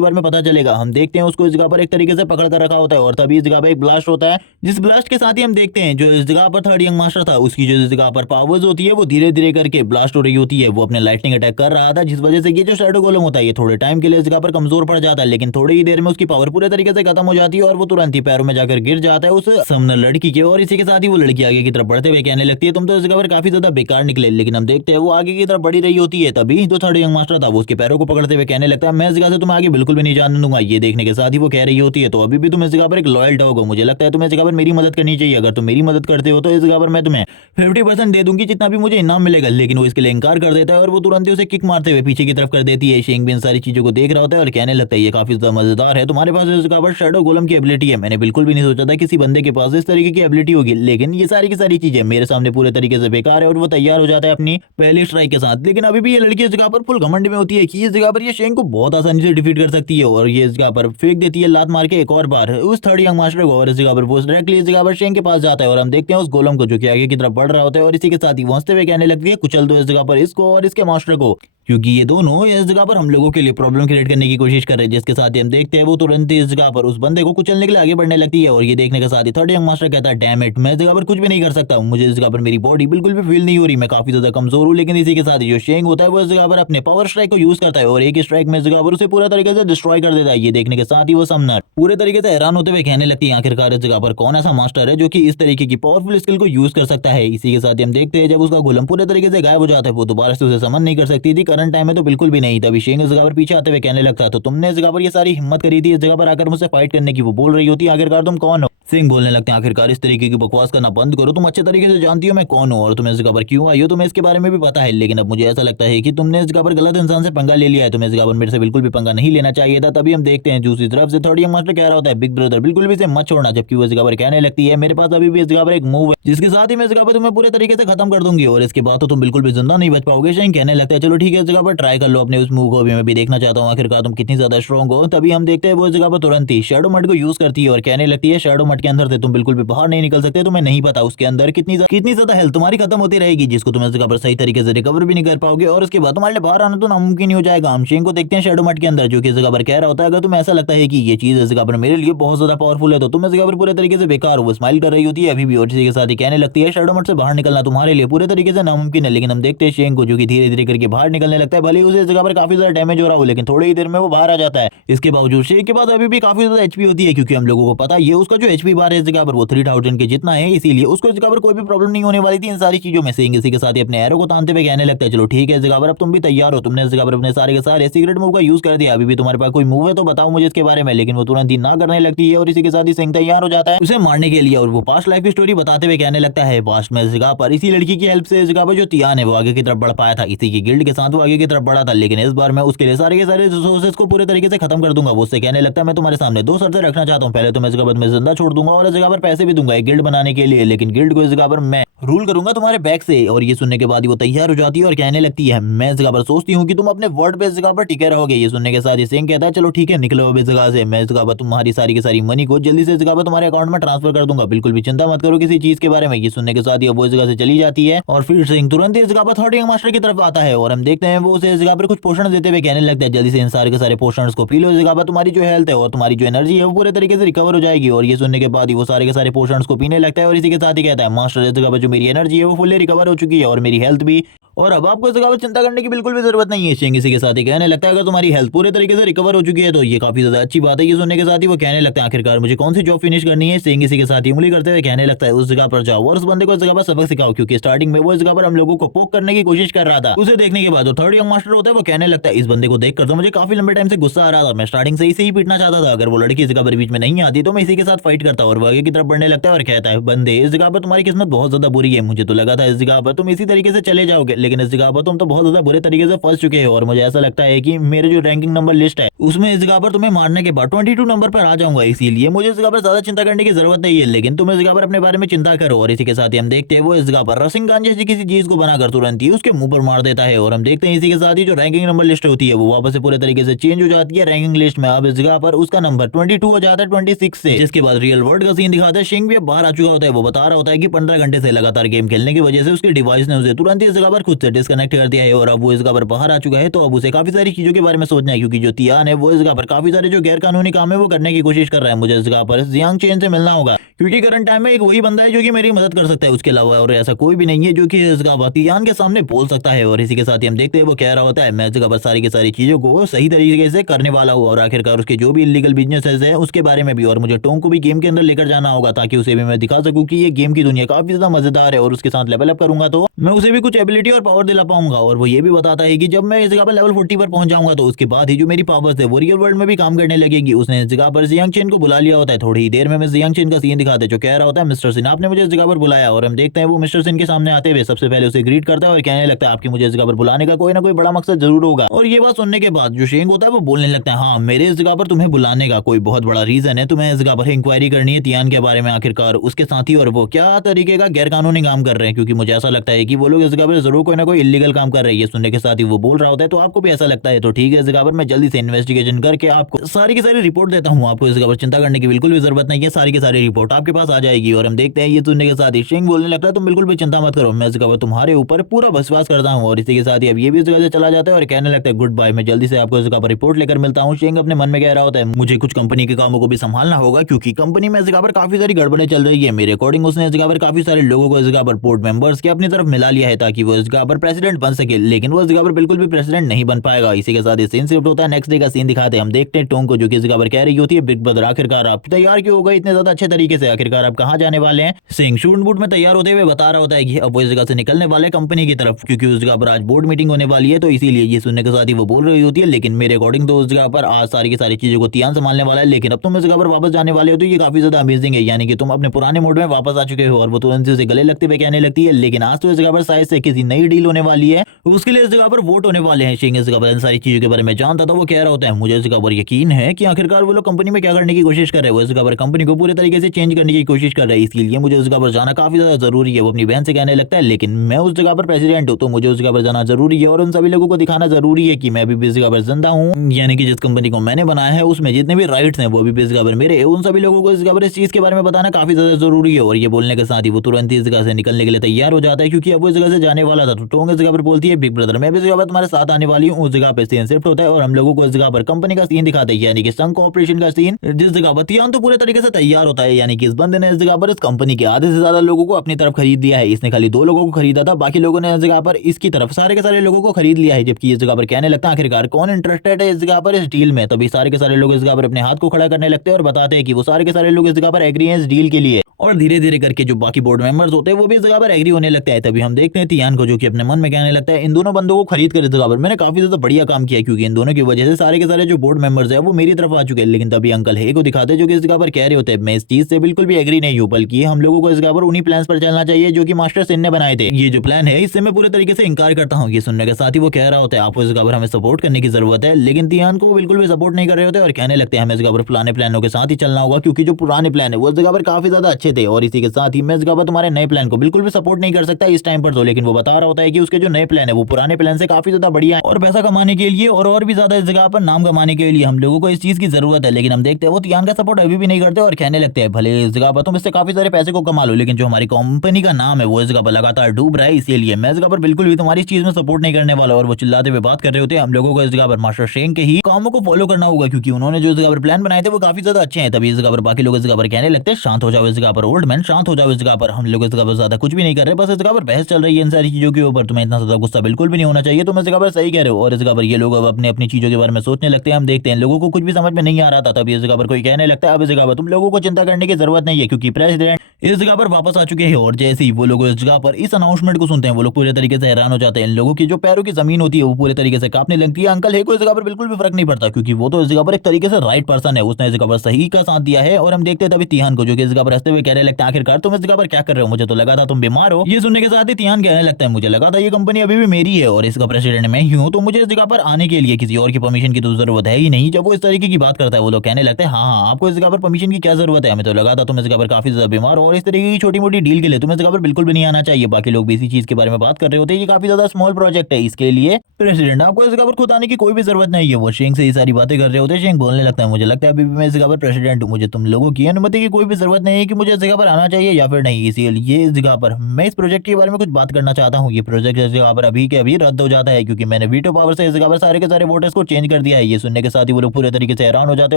बारे में पता चलेगा। हम देखते हैं उसको इस जगह पर एक तरीके से पकड़ कर रखा होता है और तभी इस जगह पर एक ब्लास्ट होता है, जिस ब्लास्ट के साथ ही हम देखते हैं जो इस जगह पर थर्ड यंग मास्टर था उसकी जो इस जगह पर पावर्स होती है वो धीरे धीरे करके ब्लास्ट हो रही होती है। वो अपने लाइटनिंग अटैक कर रहा था जिस वजह से ये जो शैडो गोलम होता है ये थोड़े टाइम के लिए इस जगह पर कमजोर पड़ जाता है, लेकिन थोड़ी ही देर में उसकी पावर पूरे तरीके से खत्म हो जाती है और वो तुरंत ही पैरों में जाकर गिर जाता है उस समनर लड़की के। और इसी के साथ ही वो लड़की आगे की तरफ बढ़ते हुए कहने लगती है तुम तो इस जगह पर काफी ज्यादा बेकार निकले। लेकिन हम देखते हैं वो आगे की तरफ बढ़ी रही होती है, तभी जो थर्ड यंग मास्टर था वो उसके पैरों को पकड़ते हुए कहने लगता है मैं इस जगह से तुम्हें आगे बिल्कुल भी नहीं जाने दूंगा। ये देखने के साथ ही वो कह रही होती है तो अभी भी तुम इस जगह पर एक लॉयल डॉग हो, मुझे लगता है तुम्हें इस जगह पर मेरी मदद करनी चाहिए। अगर तुम मेरी मदद करते हो तो इस जगह पर मैं तुम्हें 50% दे दूंगी जितना भी मुझे इनाम मिलेगा। लेकिन वो इसके लिए इनकार कर देता है और वो तुरंत ही उसे किक मारते हुए पीछे की तरफ कर देती है। शेंग भी इन सारी चीजों को देख रहा होता है और कहने लगता है ये काफी ज्यादा मजेदार है, तुम्हारे पास इस जगह पर शैडो गोलम की एबिलिटी है। मैंने बिल्कुल भी नहीं सोचा था किसी बंदे के पास इस तरीके की एबिलिटी होगी, लेकिन ये सारी की सारी चीजें मेरे सामने पूरे तरीके से बेकार है। और वो तैयार हो जाता है अपनी पहली स्ट्राइक के साथ। लेकिन अभी भी ये लड़की इस जगह पर फुल घमंड में होती है कि इस जगह पर ये शेंग को बहुत आसानी से डिफीट कर सकती है और ये इस जगह पर फेंक देती है लात मार के एक और बार उस थर्ड यंग मास्टर को। और इस जगह पर वो डायरेक्टली इस जगह पर शेंग के पास जाता है और हम देखते हैं उस गोलम को जो कि आगे की तरफ बढ़ रहा होता है और इसी के साथ ही हंसते हुए कहने लगती है कुचल दो इस जगह पर इसको और इसके मास्टर को, क्योंकि ये दोनों इस जगह पर हम लोगों के लिए प्रॉब्लम क्रिएट करने की कोशिश कर रहे हैं। जिसके साथ ही हम देखते हैं वो तुरंत ही इस जगह पर उस बंदे को कुचलने के लिए आगे बढ़ने लगती है और ये देखने के साथ ही थर्ड यंग मास्टर कहता है डैम इट, मैं इस जगह पर कुछ भी नहीं कर सकता, मुझे इस जगह पर मेरी बॉडी बिल्कुल भी फील नहीं हो रही, मैं काफी ज्यादा कमजोर हूँ। लेकिन इसी के साथ ही जो शेंग होता है वो इस जगह पर अपने पावर स्ट्राइक को यूज करता है और एक स्ट्राइक में इस जगह पर उसे पूरा तरीके से डिस्ट्रॉय कर देता है। ये देखने के साथ ही वो समनर पूरे तरीके से हैरान होते हुए कहने लगती है आखिरकार इस जगह पर कौन ऐसा मास्टर है जो कि इस तरीके की पावरफुल स्किल को यूज कर सकता है। इसी के साथ ही हम देखते हैं जब उसका गोलम पूरे तरीके से गायब हो जाता है वो दोबारा से उसे समन नहीं कर सकती थी, करंट टाइम में तो बिल्कुल भी नहीं। तभी शेंग इस जगह पर पीछे आते हुए कहने लगता है तो तुमने इस जगह पर ये सारी हिम्मत करी थी इस जगह पर आकर मुझसे फाइट करने की। वो बोल रही होती है आखिरकार तुम कौन हो। सिंह बोलने लगते हैं आखिरकार इस तरीके की बकवास करना बंद करो, तुम अच्छे तरीके से जानती हो मैं कौन हूँ और तुम्हें इस जगह पर क्यों आई हो तुम्हें इसके बारे में भी पता है। लेकिन अब मुझे ऐसा लगता है कि तुमने इस जगह पर गलत इंसान से पंगा ले लिया है, तुम्हें इस जगह पर मेरे से बिल्कुल भी पंगा नहीं लेना चाहिए था। तभी हम देखते हैं दूसरी तरफ से थर्ड यंग मास्टर कह रहा होता है बिग ब्रदर बिल्कुल भी इसे मत छोड़ना, जबकि वो इस जगह पर कहने लगती है मेरे पास अभी भी इस जगह पर एक मूव है जिसके साथ ही मैं इस जगह पर तुम्हें पूरे तरीके से खत्म कर दूंगी और इसके बाद तो तुम बिल्कुल भी जिंदा नहीं बच पाओगे। शेंग कहने लगता है चलो ठीक है इस जगह पर ट्राई कर लो अपने उस मूव को, मैं भी देखना चाहता हूँ आखिरकार तुम कितनी ज्यादा स्ट्रॉन्ग हो। तभी हम देखते हैं वो इस जगह पर तुरंत ही शैडो मट को यूज करती है और कहने लगती है शैडो मट के अंदर से तुम बिल्कुल भी बाहर नहीं निकल सकते, तुम्हें नहीं पता उसके अंदर कितनी ज्यादा हेल्थ तुम्हारी खत्म होती रहेगी जिसको तुम इस जगह पर सही तरीके से रिकवर भी नहीं कर पाओगे और उसके बाद तुम्हारे लिए बाहर आना तो नामुमकिन ही हो जाएगा। हम शेंग को देखते हैं शैडो मट के अंदर जो कि इस जगह पर कह रहा होता है अगर तुम्हें ऐसा लगता है कि ये चीज इस जगह पर मेरे लिए बहुत ज्यादा पावरफुल है तो तुम इस जगह पर पूरे तरीके से बेकार हो। वो स्माइल कर रही होती है अभी भी और इसी के साथ ही कहने लगती है शैडो मट से बाहर निकलना तुम्हारे लिए पूरे तरीके से नामुमकिन है। लेकिन हम देखते हैं शेंग को जो कि धीरे धीरे करके बाहर निकलने लगता है, भले ही उसे इस जगह पर काफी ज्यादा डैमेज हो रहा हो लेकिन थोड़ी ही देर में वो बाहर आ जाता है। इसके बावजूद शेंग के पास अभी भी काफी ज्यादा एचपी होती है क्योंकि हम लोगों को पता है उसका जो एचपी बार है इस जगह पर वो 3000 के जितना है, इसीलिए उसको इस जगह पर कोई भी प्रॉब्लम नहीं होने वाली थी इन सारी चीजों में। शेंग इसी के साथ ही अपने एरो को तानते हुए कहने लगता है चलो ठीक है इस जगह पर अब तुम भी तैयार हो, तुमने इस जगह पर अपने सारे के सारे सीक्रेट मूव का यूज कर दिया, अभी भी तुम्हारे पास कोई मूव है तो बताओ मुझे इसके बारे में। लेकिन वो तुरंत ही ना करने लगती है और इसी के साथ ही शेंग तैयार हो जाता है उसे मारने के लिए और वो पास्ट लाइफ की स्टोरी बताते हुए कहने लगता है पास्ट में इस जगह पर इसी लड़की की हेल्प से इस जगह पर जो तियान है वो आगे की तरफ बढ़ पाया था, इसी की गिल्ड के साथ वो आगे की तरफ बढ़ा था। लेकिन इस बार मैं उसके लिए सारे के सारे रिसोर्सेज को पूरे तरीके से खत्म कर दूंगा। वो उससे कहने लगता है मैं तुम्हारे सामने दो शर्तें रखना चाहता हूँ, पहले तो मैं इस जगह पर मैं जिंदा छोड़ दूंगा और इस जगह पर पैसे भी दूंगा एक गिल्ड बनाने के लिए, लेकिन गिल्ड को इस जगह पर मैं रूल करूंगा तुम्हारे बैक से। और ये सुनने के बाद ही वो तैयार हो जाती है और कहने लगती है मैं इस जगह पर सोचती हूँ कि तुम अपने वर्ड पे इस जगह पर टिके रहोगे। ये सुनने के साथ ही शेंग कहता है चलो ठीक है निकलो अब इस जगह से, मैं इस जगह पर तुम्हारी सारी की सारी मनी को जल्दी से इस जगह पर तुम्हारे अकाउंट में ट्रांसफर कर दूंगा, बिल्कुल भी चिंता मत करो किसी चीज के बारे में। ये सुनने के साथ ही वो इस जगह से चली जाती है और फिर शेंग तुरंत ही इस जगह पर थर्ड यंग मास्टर की तरफ आता है और हम देखते हैं वो उसे इस जगह पर कुछ पोषण देते हुए कहने लगता है जल्दी से इन सारे के सारे पोषण को पी लो, इस जगह पर तुम्हारी जो हेल्थ है और तुम्हारी जो एनर्जी है वो पूरे तरीके से रिकवर हो जाएगी। और ये सुनने के बाद ही वो सारे के सारे पोषण को पीने लगता है और इसी के साथ ही कहता है मास्टर इस जगह पर जो मेरी एनर्जी है वो फुल्ली रिकवर हो चुकी है और मेरी हेल्थ भी, और अब आपको इस जगह पर चिंता करने की बिल्कुल भी जरूरत नहीं है। शेंग इसी के साथ ही कहने लगता है अगर तुम्हारी हेल्थ पूरे तरीके से रिकवर हो चुकी है तो ये काफी ज्यादा अच्छी बात है। ये सुनने के साथ ही वो कहने लगता है आखिरकार मुझे कौन सी जॉब फिनिश करनी है। शेंग इसी के साथ ही उंगली करते हुए कहने लगता है उस जगह पर जाओ और उस बंदे को इस जगह पर सबक सिखाओ, क्योंकि स्टार्टिंग में वो इस जगह पर हम लोगों को पोक करने की कोशिश कर रहा था। उसे देखने के बाद जो थर्ड यंग मास्टर होता है वो कहने लगता है इस बंदे को देखकर तो मुझे काफी लंबे टाइम से गुस्सा आ रहा था, मैं स्टार्टिंग से इसे ही पीटना चाहता था, अगर वो लड़की इस जगह पर बीच में नहीं आती तो मैं इसी के साथ फाइट करता। और वो आगे की तरफ बढ़ने लगता है और कहता है बंदे इस जगह पर तुम्हारी किस्मत बहुत ज्यादा बुरी है, मुझे तो लगा था इस जगह पर तुम इसी तरीके से चले जाओगे, लेकिन इस जगह पर तुम तो बहुत ज्यादा बुरे तरीके से फंस चुके हो और मुझे ऐसा लगता है कि मेरे जो रैंकिंग नंबर लिस्ट है उसमें इस जगह पर तुम्हें मारने के बाद 22 नंबर पर आ जाऊंगा, इसीलिए मुझे इस जगह पर ज्यादा चिंता करने की जरूरत नहीं है। लेकिन तुम इस जगह पर अपने बारे में चिंता करो। और इसी के साथ ही हम देखते हैं वो इस जगह पर रसिंग गांजे जैसी किसी चीज को बनाकर तुरंत ही उसके मुंह पर मार देता है। और हम देखते हैं इसी के साथ ही जो रैंकिंग नंबर लिस्ट होती है वो वापस से पूरे तरीके से चेंज हो जाती है रैंकिंग लिस्ट में। अब इस जगह पर उसका नंबर 22 हो जाता है 26 से, जिसके बाद रियल वर्ल्ड का सीन दिखाता है। शिंग भी अब बाहर आ चुका होता है। वो बता रहा होता है कि 15 घंटे से लगातार गेम खेलने की वजह से उसके डिवाइस ने उसे तुरंत इस जगह पर खुद से डिस्कनेक्ट कर दिया है और अब वो इस जगह पर बाहर आ चुका है। तो अब उसे काफी सारी चीजों के बारे में सोचना है, क्योंकि जो तियान है वो इस जगह पर काफी सारे जो गैर कानूनी काम है वो करने की कोशिश कर रहा है। मुझे इस जगह पर जियांग चेन से मिलना होगा, क्योंकि करंट टाइम में एक वही बंदा है जो कि मेरी मदद कर सकता है, उसके अलावा और ऐसा कोई भी नहीं है जो कि इस जगह पर तियान के सामने बोल सकता है। और इसी के साथ ही हम देखते हैं वो कह रहा होता है मैं इस जगह पर सारी की सारी चीजों को सही तरीके से करने वाला हूँ और आखिरकार उसके जो भी इलीगल बिजनेसेस है उसके बारे में भी। और मुझे टोंग को भी गेम के अंदर लेकर जाना होगा ताकि उसे भी मैं दिखा सकूं कि ये गेम की दुनिया काफी ज्यादा मजेदार है और उसके साथ लेवल अप करूंगा तो मैं उसे भी कुछ एबिलिटी और पावर दिला पाऊंगा। और वो ये भी बताता है कि जब मैं इस जगह पर लेवल 40 पर पहुंच जाऊंगा तो उसके बाद ही जो मेरी पावर्स है वो रियल वर्ल्ड में भी काम करने लगेगी। उसने इस जगह पर जियांग चेन को बुला लिया होता है। थोड़ी ही देर में जियांग चेन का सीन दिखाते हैं जो कह रहा होता है मिस्टर सिन आपने मुझे इस जगह पर बुलाया। और हम देखते हैं वो मिस्टर सिन के सामने आते हुए सबसे पहले उसे ग्रीट करता है और कहने लगता है आपकी मुझे इस जगह पर बुलाने का कोई ना कोई बड़ा मकसद जरूर होगा। और ये बात सुनने के बाद जो शेंग होता है वो बोलने लगता है हाँ मेरे इस जगह पर तुम्हें बुलाने का कोई बहुत बड़ा रीजन है, तुम्हें इस जगह पर इंक्वायरी करनी है तियान के बारे में आखिरकार उसके साथी और वो क्या तरीके का गैर कानूनी काम कर रहे हैं, क्योंकि मुझे ऐसा लगता है कि वो लोग इस जगह पर जरूर कोई ना कोई इलीगल काम कर रहे हैं। ये सुनने के साथ ही वो बोल रहा होता है तो आपको भी ऐसा लगता है तो ठीक है इस जगह पर मैं जल्दी से इन्वेस्टिगेशन करके आपको सारी की सारी रिपोर्ट देता हूँ। आपको इस जगह पर चिंता करने की बिल्कुल भी जरूरत नहीं है, सारी की सारी रिपोर्ट आपके पास आ जाएगी। और हम देखते हैं ये सुनने के साथ ही शेंग बोलने लगता है तुम बिल्कुल भी चिंता मत करो, मैं इस जगह पर तुम्हारे ऊपर पूरा विश्वास करता हूँ। और इसी के साथ ही अब ये भी इस जगह से चला जाता है और कहने लगता है गुड बाय, मैं जल्दी से आपको इस जगह पर रिपोर्ट लेकर मिलता हूँ। शेंग अपने मन में कह रहा होता है मुझे कुछ कंपनी के कामों को भी संभालना होगा क्योंकि कंपनी में इस जगह पर काफी सारी गड़बड़ें चल रही है। मेरे अकॉर्डिंग उसने इस जगह पर काफी सारे लोगों को इस जगह पर बोर्ड मेंबर्स के अपनी तरफ मिला लिया है ताकि वो इस जगह पर प्रेसिडेंट बन सके, लेकिन वो इस जगह पर बिल्कुल भी प्रेसिडेंट नहीं बन पाएगा। इसी के साथ ही सीन शिफ्ट होता है, नेक्स्ट डे का सीन दिखाते हैं। हम देखते हैं टोंग को जो कि इस जगह पर कह रही होती है बिग ब्रदर आखिरकार आप तैयार क्यों हो गए इतने ज्यादा अच्छे तरीके से, आखिरकार आप कहाँ जाने वाले हैं। सिंह शूट बूट में तैयार होते हुए बता रहा होता है कि अब वो इस जगह से निकलने वाले कंपनी की तरफ, क्योंकि उस जगह पर आज बोर्ड मीटिंग होने वाली है। तो इसीलिए ये सुनने के साथ ही वो बोल रही होती है लेकिन मेरे अकॉर्डिंग तो उस जगह पर आज सारी की सारी चीजों को तियान संभालने वाला है, लेकिन अब तुम इस जगह पर वापस जाने वाले हो तो ये काफी ज्यादा अमेजिंग है, यानी कि तुम अपने पुराने मोड में वापस आ चुके हो। और वो तुरंत से गले लगते हुए कहने लगती है लेकिन आज तो इस जगह पर शायद से किसी नई डील होने वाली है, उसके लिए इस जगह पर वोट होने वाले हैं। शेंग इस जगह पर इन सारी चीजों के बारे में जानता था। वो कह रहा होता है मुझे इस जगह पर यकीन है कि आखिरकार वो लोग कंपनी में क्या करने की कोशिश कर रहे हैं, वो इस जगह पर कंपनी को पूरे तरीके से चेंज करने की कोशिश कर रहे हैं, इसलिए मुझे उस जगह पर जाना काफी ज्यादा जरूरी है। वो अपनी बहन से कहने लगता है लेकिन मैं उस जगह पर प्रेसिडेंट हूँ तो मुझे उस जगह पर जाना जरूरी है और उन सभी लोगों को दिखाना जरूरी है कि मैं भी इस जगह पर जिंदा हूँ, यानी कि जिस कंपनी को मैंने बनाया है उसमें जितने भी राइट्स हैं वो भी इस जगह पर मेरे, उन सभी लोगों को इस जगह पर इस चीज के बारे में बताना काफी ज्यादा जरूरी है। और ये बोलने के साथ ही वो तुरंत ही इस जगह से निकलने के लिए तैयार हो जाता है, क्योंकि अब वो इस जगह से जाने वाला था। तो टोंग इस जगह पर बोलती है बिग ब्रदर मैं भी इस जगह पर तुम्हारे साथ आने वाली हूँ। उस जगह पे सीन शिफ्ट होता है और हम लोगों को इस जगह पर कंपनी का सीन दिखाते हैं, यानी कि संघ कॉर्पोरेशन का सीन, जिस जगह पर तियान तो पूरे तरीके से तैयार होता है, यानी कि इस बंदे ने इस जगह पर इस कंपनी के आधे से ज्यादा लोगों को अपनी तरफ खरीद लिया है। इसने खाली 2 लोगों को खरीदा था, बाकी लोगों ने इस जगह पर इसकी तरफ सारे के सारे लोगों को खरीद लिया है। जबकि इस जगह पर कहने लगता है आखिरकार कौन इंटरेस्टेड है इस जगह पर इस डील में, तभी सारे के सारे लोग इस जगह पर अपने हाथ को खड़ा करने लगते हैं और बताते हैं कि वो सारे के सारे लोग इस जगह पर एग्री हैं इस डील के लिए। और धीरे धीरे करके जो बाकी बोर्ड मेंबर्स होते हैं वो भी इस जगह पर एग्री होने लगते हैं। तभी हम देखते हैं तियान को जो कि अपने मन में कहने लगता है इन दोनों बंदों को खरीद कर इस जगह पर मैंने काफी ज्यादा बढ़िया काम किया, क्योंकि इन दोनों की वजह से सारे के सारे जो बोर्ड मेंबर्स है वो मेरी तरफ आ चुके हैं। लेकिन तभी अंकल हे को दिखाते हैं जो कि इस जगह पर कह रहे होते हैं मैं इस चीज से बिल्कुल भी एग्री नहीं हूँ, बल्कि हम लोगों को इस जगह पर उन्हीं प्लान पर चलना चाहिए जो कि मास्टर सिन ने बनाए थे। ये जो प्लान है इससे मैं पूरे तरीके से इंकार करता हूँ। ये सुनने के साथ ही वो कह रहा होता है आपको इस जगह पर हमें सपोर्ट करने की जरूरत है, लेकिन तियान को बिल्कुल भी सपोर्ट नहीं कर रहे होते और कहने लगते हैं हमें इस जगह पर पुराने प्लानों के साथ ही चलना होगा, क्योंकि जो पुराने प्लान है वो इस जगह पर काफी ज्यादा अच्छे थे। और इसी के साथ ही मैं इस जगह पर तुम्हारे नए प्लान को बिल्कुल भी सपोर्ट नहीं कर सकता इस टाइम पर तो, लेकिन वो बता रहा होता है कि उसके जो नए प्लान है वो पुराने प्लान से काफी ज्यादा बढ़िया है और पैसा कमाने के लिए और भी ज्यादा इस जगह पर नाम कमाने के लिए हम लोगों को इस चीज की जरूरत है। लेकिन हम देखते हैं वो तियान का सपोर्ट अभी भी नहीं करते और कहने लगते हैं भले इस जगह पर तुम इससे काफी सारे पैसे को कमा लो, लेकिन जो हमारी कंपनी का नाम है वो इस जगह पर लगातार डूब रहा है, इसीलिए मैं इस जगह पर बिल्कुल भी तुम्हारी इस चीज में सपोर्ट नहीं करने वाला। और वो चिल्लाते हुए बात कर रहे होते हैं हम लोगों को इस जगह पर मास्टर शेंग के ही कामों को फॉलो करना होगा, क्योंकि उन्होंने जो इस जगह पर प्लान बनाए थे वो काफी ज्यादा अच्छे हैं। तभी इस जगह पर बाकी लोग इस जगह पर कहने लगते हैं शांत हो जाओ इस जगह पर ओल्ड मैन, शांत हो जाओ इस जगह पर, हम लोग इस जगह पर ज्यादा कुछ भी नहीं कर रहे, बस इस जगह पर बहस चल रही है इन सारी चीजों के ऊपर, तुम्हें इतना ज्यादा गुस्सा बिल्कुल भी नहीं होना चाहिए, तुम इस जगह पर सही कह रहे हो। और इस जगह पर ये लोग अब अपने अपनी चीजों के बारे में सोचने लगते हैं। हम देखते हैं लोगों को कुछ भी समझ में नहीं आ रहा था, तभी इस जगह पर कोई कहने लगता है अब इस जगह पर तुम लोगों को चिंता करने की जरूरत नहीं है, क्योंकि प्रेसिडेंट इस जगह पर वापस आ चुके हैं। और जैसे ही वो लोग इस जगह पर इस अनाउंसमेंट को सुनते हैं वो लोग पूरे तरीके से हैरान हो जाते हैं। इन लोगों की जो पैरों की जमीन होती है वो पूरे तरीके से कांपने लगती है। अंकल हे को इस जगह पर बिल्कुल भी फर्क नहीं पड़ता, क्योंकि वो तो इस जगह पर एक तरीके से राइट पर्सन है, उसने इस जगह पर सही का साथ दिया है। और हम देखते हैं तभी तिहान को जो कि इस जगह पर हंसते हुए कहने लगता है आखिरकार तुम इस जगह पर क्या कर रहे हो, मुझे तो लगा था तुम बीमार हो। ये सुनने के साथ ही तियान कहने लगता है मुझे लगा था ये कंपनी अभी भी मेरी है और इसका प्रेसिडेंट मैं ही हूँ, तो मुझे इस जगह पर आने के लिए किसी और की परमिशन की तो जरूरत है ही नहीं। जब वो इस तरीके की बात करता है वो लोग कहने लगते हैं हाँ आपको इस जगह पर परमिशन की क्या जरूरत है, हमें तो लगा था तुम इस जगह पर काफी ज्यादा बीमार हो और इस तरीके की छोटी मोटी डील के लिए तुम्हें इस जगह पर बिल्कुल भी नहीं आना चाहिए। बाकी लोग भी इसी चीज के बारे में बात कर रहे होते हैं, ये काफी ज्यादा स्मॉल प्रोजेक्ट है, इसके लिए प्रेसिडेंट आपको इस जगह पर खुद आने की कोई भी जरूरत नहीं है। वो शेंग से ये सारी बातें कर रहे होते हैं। शेंग बोलने लगता है मुझे लगता है अभी भी मैं इस जगह पर प्रेसिडेंट हूँ, मुझे तुम लोगों की अनुमति की कोई भी जरूरत नहीं है कि मुझे इस जगह पर आना चाहिए या फिर नहीं। इसीलिए इस जगह पर मैं इस प्रोजेक्ट के बारे में कुछ बात करना चाहता हूँ। ये प्रोजेक्ट इस जगह पर अभी के अभी रद्द हो जाता है क्योंकि मैंने वीटो पावर से इस जगह पर सारे के सारे वोटर्स को चेंज कर दिया है। ये सुनने के साथ ही वो लोग पूरे तरीके से हैरान हो जाते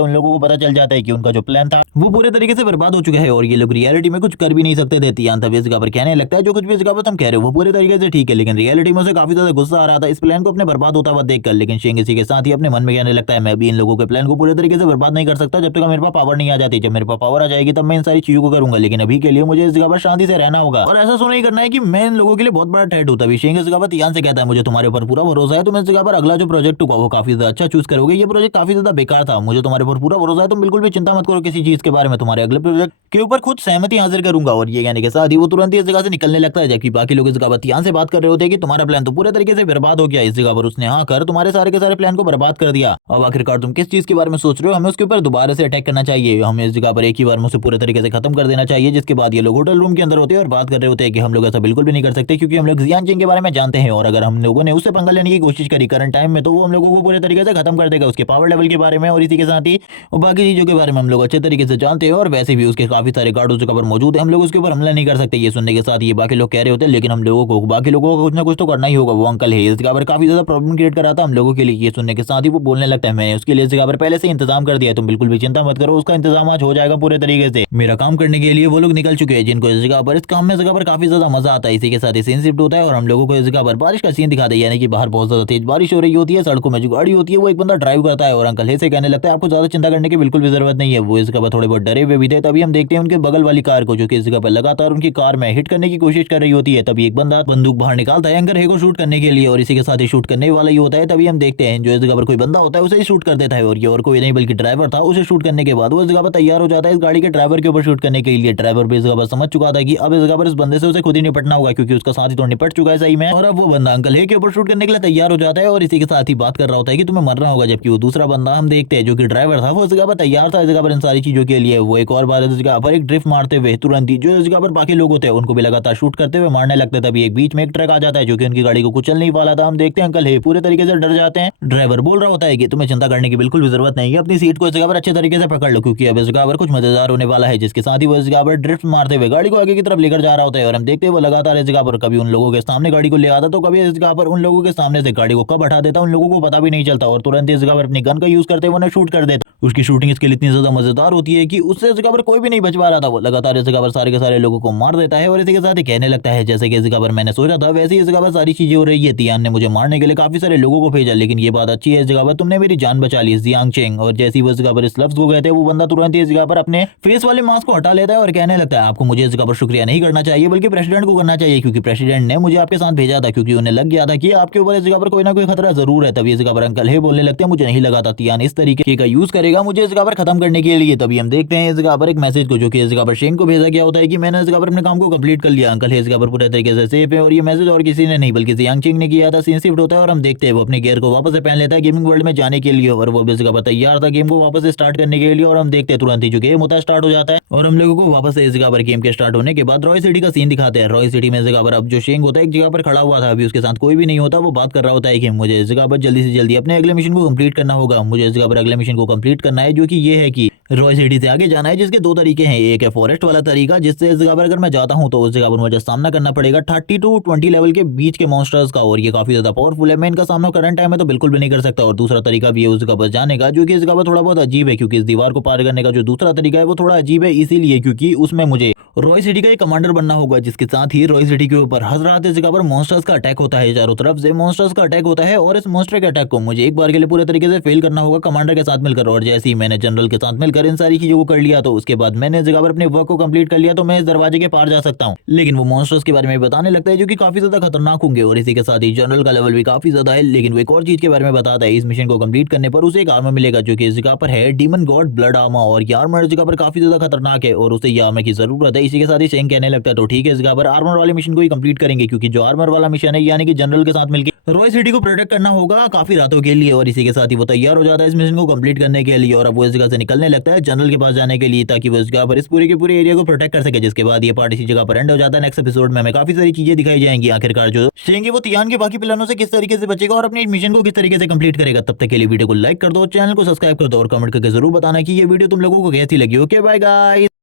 हैं। उन लोगों को पता चल जाता है कि उनका जो प्लान था वो पूरे तरीके से बर्बाद हो चुका है और ये लोग रियलिटी में कुछ कर भी नहीं सकते थे। तियान तब इस जगह पर कहने लगता है जो कुछ भी इस जगह पर तुम कह रहे हो वो पूरे तरीके से ठीक है, लेकिन रियलिटी में उसे काफी ज्यादा गुस्सा आ रहा था इस प्लान को अपने बर्बाद होता हुआ देखकर। लेकिन शेंग इसी के साथ ही अपने मन में कहने लगता है मैं भी इन लोगों के प्लान को पूरे तरीके से बर्बाद नहीं कर सकता जब तक मेरे पास पावर नहीं आ जाती। जब मेरे पास पावर आ जाएगी तब मैं इन सारी चीजों को करूंगा, लेकिन अभी के लिए मुझे इस जगह पर शांति से रहना होगा और ऐसा सुना ही करना है कि मैं इन लोगों के लिए बहुत बड़ा थ्रेट हूं। तभी शेंग इस जगह पर तियान से कहता है मुझे तुम्हारे ऊपर पूरा भरोसा है, तुम इस जगह पर अगला जो प्रोजेक्ट होगा वो काफी ज्यादा अच्छा चूज करोगे। ये प्रोजेक्ट काफी ज्यादा बेकार था, मुझे तुम्हारे ऊपर पूरा भरोसा है, तुम बिल्कुल भी चिंता मत करो किसी चीज के बारे में, तुम्हारे अगले प्रोजेक्ट के ऊपर खुद सहमति हासिल करूंगा। और ये कहने के साथ ही वो तुरंत ही इस जगह से निकलने लगता है, जबकि बाकी लोग इस जगह पर तियान से बात कर रहे होते हैं कि तुम्हारा प्लान तो पूरे तरीके से बर्बाद हो गया। इस जगह पर उसने हाँ कर तुम्हारे सारे के सारे प्लान को बर्बाद कर दिया। अब आखिरकार तुम किस चीज के बारे में सोच रहे हो, हमें उसके ऊपर दोबारा से अटैक करना चाहिए, हमें इस जगह पर एक ही बार में उसे पूरे तरीके से खत्म कर देना चाहिए। जिसके बाद ये लोग होटल रूम के अंदर होते हैं और बात कर रहे होते हैं कि हम लोग ऐसा बिल्कुल भी नहीं कर सकते क्योंकि हम लोग जियान चिंग के बारे में जानते हैं और अगर हम लोगों ने उससे पंगा लेने की कोशिश करी करंट टाइम में तो वो हम लोगों को पूरे तरीके से खत्म कर देगा, उसके पावर लेवल के बारे में और इसी के साथ ही बाकी चीजों के बारे में हम लोग अच्छे तरीके से जानते हैं और वैसे भी उसके काफी सारे गार्ड उस जगह पर मौजूद है, हम लोग उसके ऊपर हमला नहीं कर सकते। ये सुनने के साथ ये बाकी लोग कह रहे होते हैं लेकिन हम लोगों को बाकी लोगों को कुछ ना कुछ तो करना ही होगा, वो अंकल है इस जगह पर काफी ज्यादा प्रॉब्लम क्रिएट कर रहा था हम लोगों के लिए। ये सुनने के साथ ही वो बोलने लगता है मैंने उसके लिए इस जगह पर पहले से इंतजाम कर दिया है, तुम बिल्कुल भी चिंता मत करो, उसका इंतजाम आज हो जाएगा पूरे तरीके से। मेरा काम करने के लिए वो लोग निकल चुके हैं जिनको इस जगह पर इस काम में जगह पर काफी ज्यादा मजा आता है। इसी के साथ ही सीन शिफ्ट होता है और हम लोगों को इस जगह पर बारिश का सीन दिखाते हैं, यानी कि बाहर बहुत ज्यादा तेज बारिश हो रही होती है, सड़कों में जो गाड़ी होती है वो एक बंदा ड्राइव करता है और अंकल हे से कहने लगता है आपको ज्यादा चिंता करने की बिल्कुल भी जरूरत नहीं है। वो इस जगह पर थोड़े बहुत डरे हुए भी थे। तभी हम देखते हैं उनके बगल वाली कार को जो कि इस जगह पर लगातार उनकी कार में हिट करने की कोशिश कर रही होती है। तभी एक बंदा बंदूक बाहर निकालता है अंकर हे को शूट करने के लिए और इसी के साथ ही शूट करने वाला ही होता है। तभी हम देखते हैं जो इस जगह पर कोई बंदा होता है उसे ही शूट कर देता है और ये और कोई नहीं बल्कि ड्राइवर था। उसे शूट करने के बाद वो इस जगह पर तैयार हो जाता है इस गाड़ी के ड्राइवर के ऊपर शूट करने के लिए। ड्राइवर भी इस जगह पर समझ चुका था कि अब इस जगह पर इस बंदे से उसे खुद ही निपटना होगा क्योंकि उसका साथी तो निपट चुका है सही में, और अब वो बंदा अंकल हे के ऊपर शूट करने के लिए तैयार हो जाता है और इसी के साथ ही बात कर रहा होता है कि तुम्हें मरना होगा। जबकि वो दूसरा बंदा हम देखते हैं जो कि ड्राइवर था वो इस जगह पर तैयार था इस जगह पर इन सारी चीजों के लिए। वो एक और बार इस जगह पर एक ड्रिफ्ट मारते हुए तुरंत ही जो इस जगह पर बाकी लोग होते हैं उनको भी लगातार शूट करते हुए मारने लगते। तभी एक बीच में एक ट्रक आ जाता है जो कि उनकी गाड़ी को कुचल नहीं वाला था। हम देखते हैं अंकल हे पूरे तरीके से डर जाते हैं। ड्राइवर बोल रहा होता है कि तुम्हें चिंता करने की बिल्कुल भी जरूरत नहीं है, अपनी सीट को इस जगह पर अच्छे तरीके से पकड़ लो क्योंकि अब इस जगह पर कुछ मजेदार होने वाला है। जिसके साथ ही वो इस जगह पर ड्रिफ्ट मारते हुए गाड़ी को आगे की तरफ लेकर जा रहा होता है और हम देखते हैं वो लगातार इस जगह पर कभी उन लोगों के सामने गाड़ी को ले आता तो कभी इस जगह पर उन लोगों के सामने से गाड़ी को कब हटा देता उन लोगों को पता भी नहीं चलता और तुरंत इस जगह पर अपनी गन का यूज करते हुए उन्हें शूट कर देता। उसकी शूटिंग इसके लिए इतनी ज्यादा मजेदार होती है कि उससे इस जगह पर कोई भी नहीं बच पा रहा था। वो लगातार इस जगह पर सारे के सारे लोगों को मार देता है और इसी के साथ ही कहने लगता है जैसे कि इस जगह पर मैंने सोचा था वैसे ही इस जगह पर सारी चीजें हो रही है। तियान ने मुझे मारने के लिए काफी सारे लोगों को भेजा लेकिन ये बात अच्छी है इस जगह पर तुमने मेरी जान बचा ली जियांग चेंग। और जैसे ही वो इस जगह पर इस लफ्ज को कहते हैं वो बंदा तुरंत ही इस जगह पर अपने फेस वाले मास्क को हटा लेता है और कहने लगता है आपको मुझे इस जगह पर शुक्रिया नहीं करना चाहिए बल्कि प्रेसिडेंट को करना चाहिए क्योंकि प्रेसिडेंट ने मुझे आपके साथ भेजा था क्योंकि उन्हें लग गया था कि आपके ऊपर इस जगह पर कोई ना कोई खतरा जरूर है। तभी इस जगह पर अंकल हे बोलने लगते हैं मुझे नहीं लगा था तियान इस तरीके का यूज करेगा मुझे इस जगह पर खत्म करने के लिए। तभी हम देखते हैं इस जगह पर एक मैसेज को जो कि इस जगह पर शेंग को भेजा गया होता है कि मैंने इस जगह पर अपने काम को कंप्लीट कर लिया, अंकल हे इस जगह पर पूरे तरीके से सेफ है। और ये मैसेज और किसी ने नहीं बल्कि जियांग चिंग ने किया था। सीन शिफ्ट होता है और हम देखते हैं वो अपने गियर को वापस से पहन लेता है गेमिंग वर्ल्ड में जाने के लिए और वो इस जगह पर तैयार था गेम को वापस से स्टार्ट करने के लिए। और हम देखते हैं तुरंत ही जो गेम होता है स्टार्ट हो जाता है और हम लोगों को वापस से इस जगह पर गेम के स्टार्ट होने के बाद रॉय सिटी का सीन दिखाते हैं। रॉय सिटी में इस जगह पर अब जो शेंग होता है एक जगह पर खड़ा हुआ था, अभी उसके साथ कोई भी नहीं होता। वो बात कर रहा होता है कि मुझे इस जगह पर जल्दी से जल्दी अपने अगले मिशन को कंप्लीट करना होगा, मुझे इस जगह पर अगले मिशन को कंप्लीट करना है जो कि ये है कि रॉय सिटी से आगे जाना है जिसके दो तरीके हैं। एक है फॉरेस्ट वाला तरीका जिससे इस जगह पर अगर मैं जाता हूं तो उस जगह पर मुझे सामना करना पड़ेगा 30 to 20 लेवल के बीच के मॉन्स्टर्स का और ये काफी ज्यादा पावरफुल है। मैं इनका सामना करंट टाइम में तो बिल्कुल भी नहीं कर सकता। और दूसरा तरीका भी है उस जगह पर जाने का जो कि इस जगह पर थोड़ा बहुत अजीब है क्योंकि इस दीवार को पार करने का जो दूसरा तरीका है वो थोड़ा अजीब है इसीलिए क्योंकि उसमें मुझे रॉय सिटी का एक कमांडर बनना होगा जिसके साथ ही रॉय सिटी के ऊपर हर रात इस जगह पर मॉन्स्टर्स का अटैक होता है, चारों तरफ से मॉन्स्टर्स का अटैक होता है और इस मॉन्स्टर के अटैक को मुझे एक बार के लिए पूरे तरीके से फेल करना होगा कमांडर के साथ मिलकर। और जैसे ही मैंने जनरल के साथ मिलकर अगर इन सारी चीजों को कर लिया तो उसके बाद मैंने इस जगह पर अपने वर्क को कंप्लीट कर लिया तो मैं इस दरवाजे के पार जा सकता हूँ। लेकिन वो मॉन्स्टर्स के बारे में बताने लगता है जो कि काफी ज्यादा खतरनाक होंगे और इसी के साथ ही जनरल का लेवल भी काफी ज्यादा है। लेकिन वो एक और चीज के बारे में बताता है, इस मिशन को कंप्लीट करने पर उसे एक आर्मर मिलेगा जो कि इस जगह पर है डीमन गॉड ब्लड आर्मर, और ये आर्मर इस जगह पर काफी ज्यादा खतरनाक है और उसे ये आर्मर की जरूरत है। इसी के साथ ही शेंग कहने लगता है तो ठीक है, इस जगह पर आर्मर वाले मिशन को ही कंप्लीट करेंगे, क्योंकि जो आर्मर वाला मिशन है यानी कि जनरल के साथ मिलकर रॉय सिटी को प्रोटेक्ट करना होगा काफी रातों के लिए। और इसी के साथ ही वो तैयार हो जाता है इस मिशन को कंप्लीट करने के लिए और अब वो इस जगह से निकलने लगता है जनरल के पास जाने के लिए, ताकि वो इस जगह पर इस पूरे के पूरे एरिया को प्रोटेक्ट कर सके। जिसके बाद ये पार्ट इसी जगह पर एंड हो जाता है। नेक्स्ट एपिसोड में हमें काफी सारी चीजें दिखाई जाएंगी, आखिरकार जो शेंग है वो तियान के बाकी प्लानों से किस तरीके से बचेगा और अपने मिशन को किस तरीके से कंप्लीट करेगा। तब तक के लिए वीडियो को लाइक कर दो, चैनल को सब्सक्राइब कर दो और कमेंट करके जरूर बताना कि ये वीडियो तुम लोगों को कैसी लगी। Okay bye guys.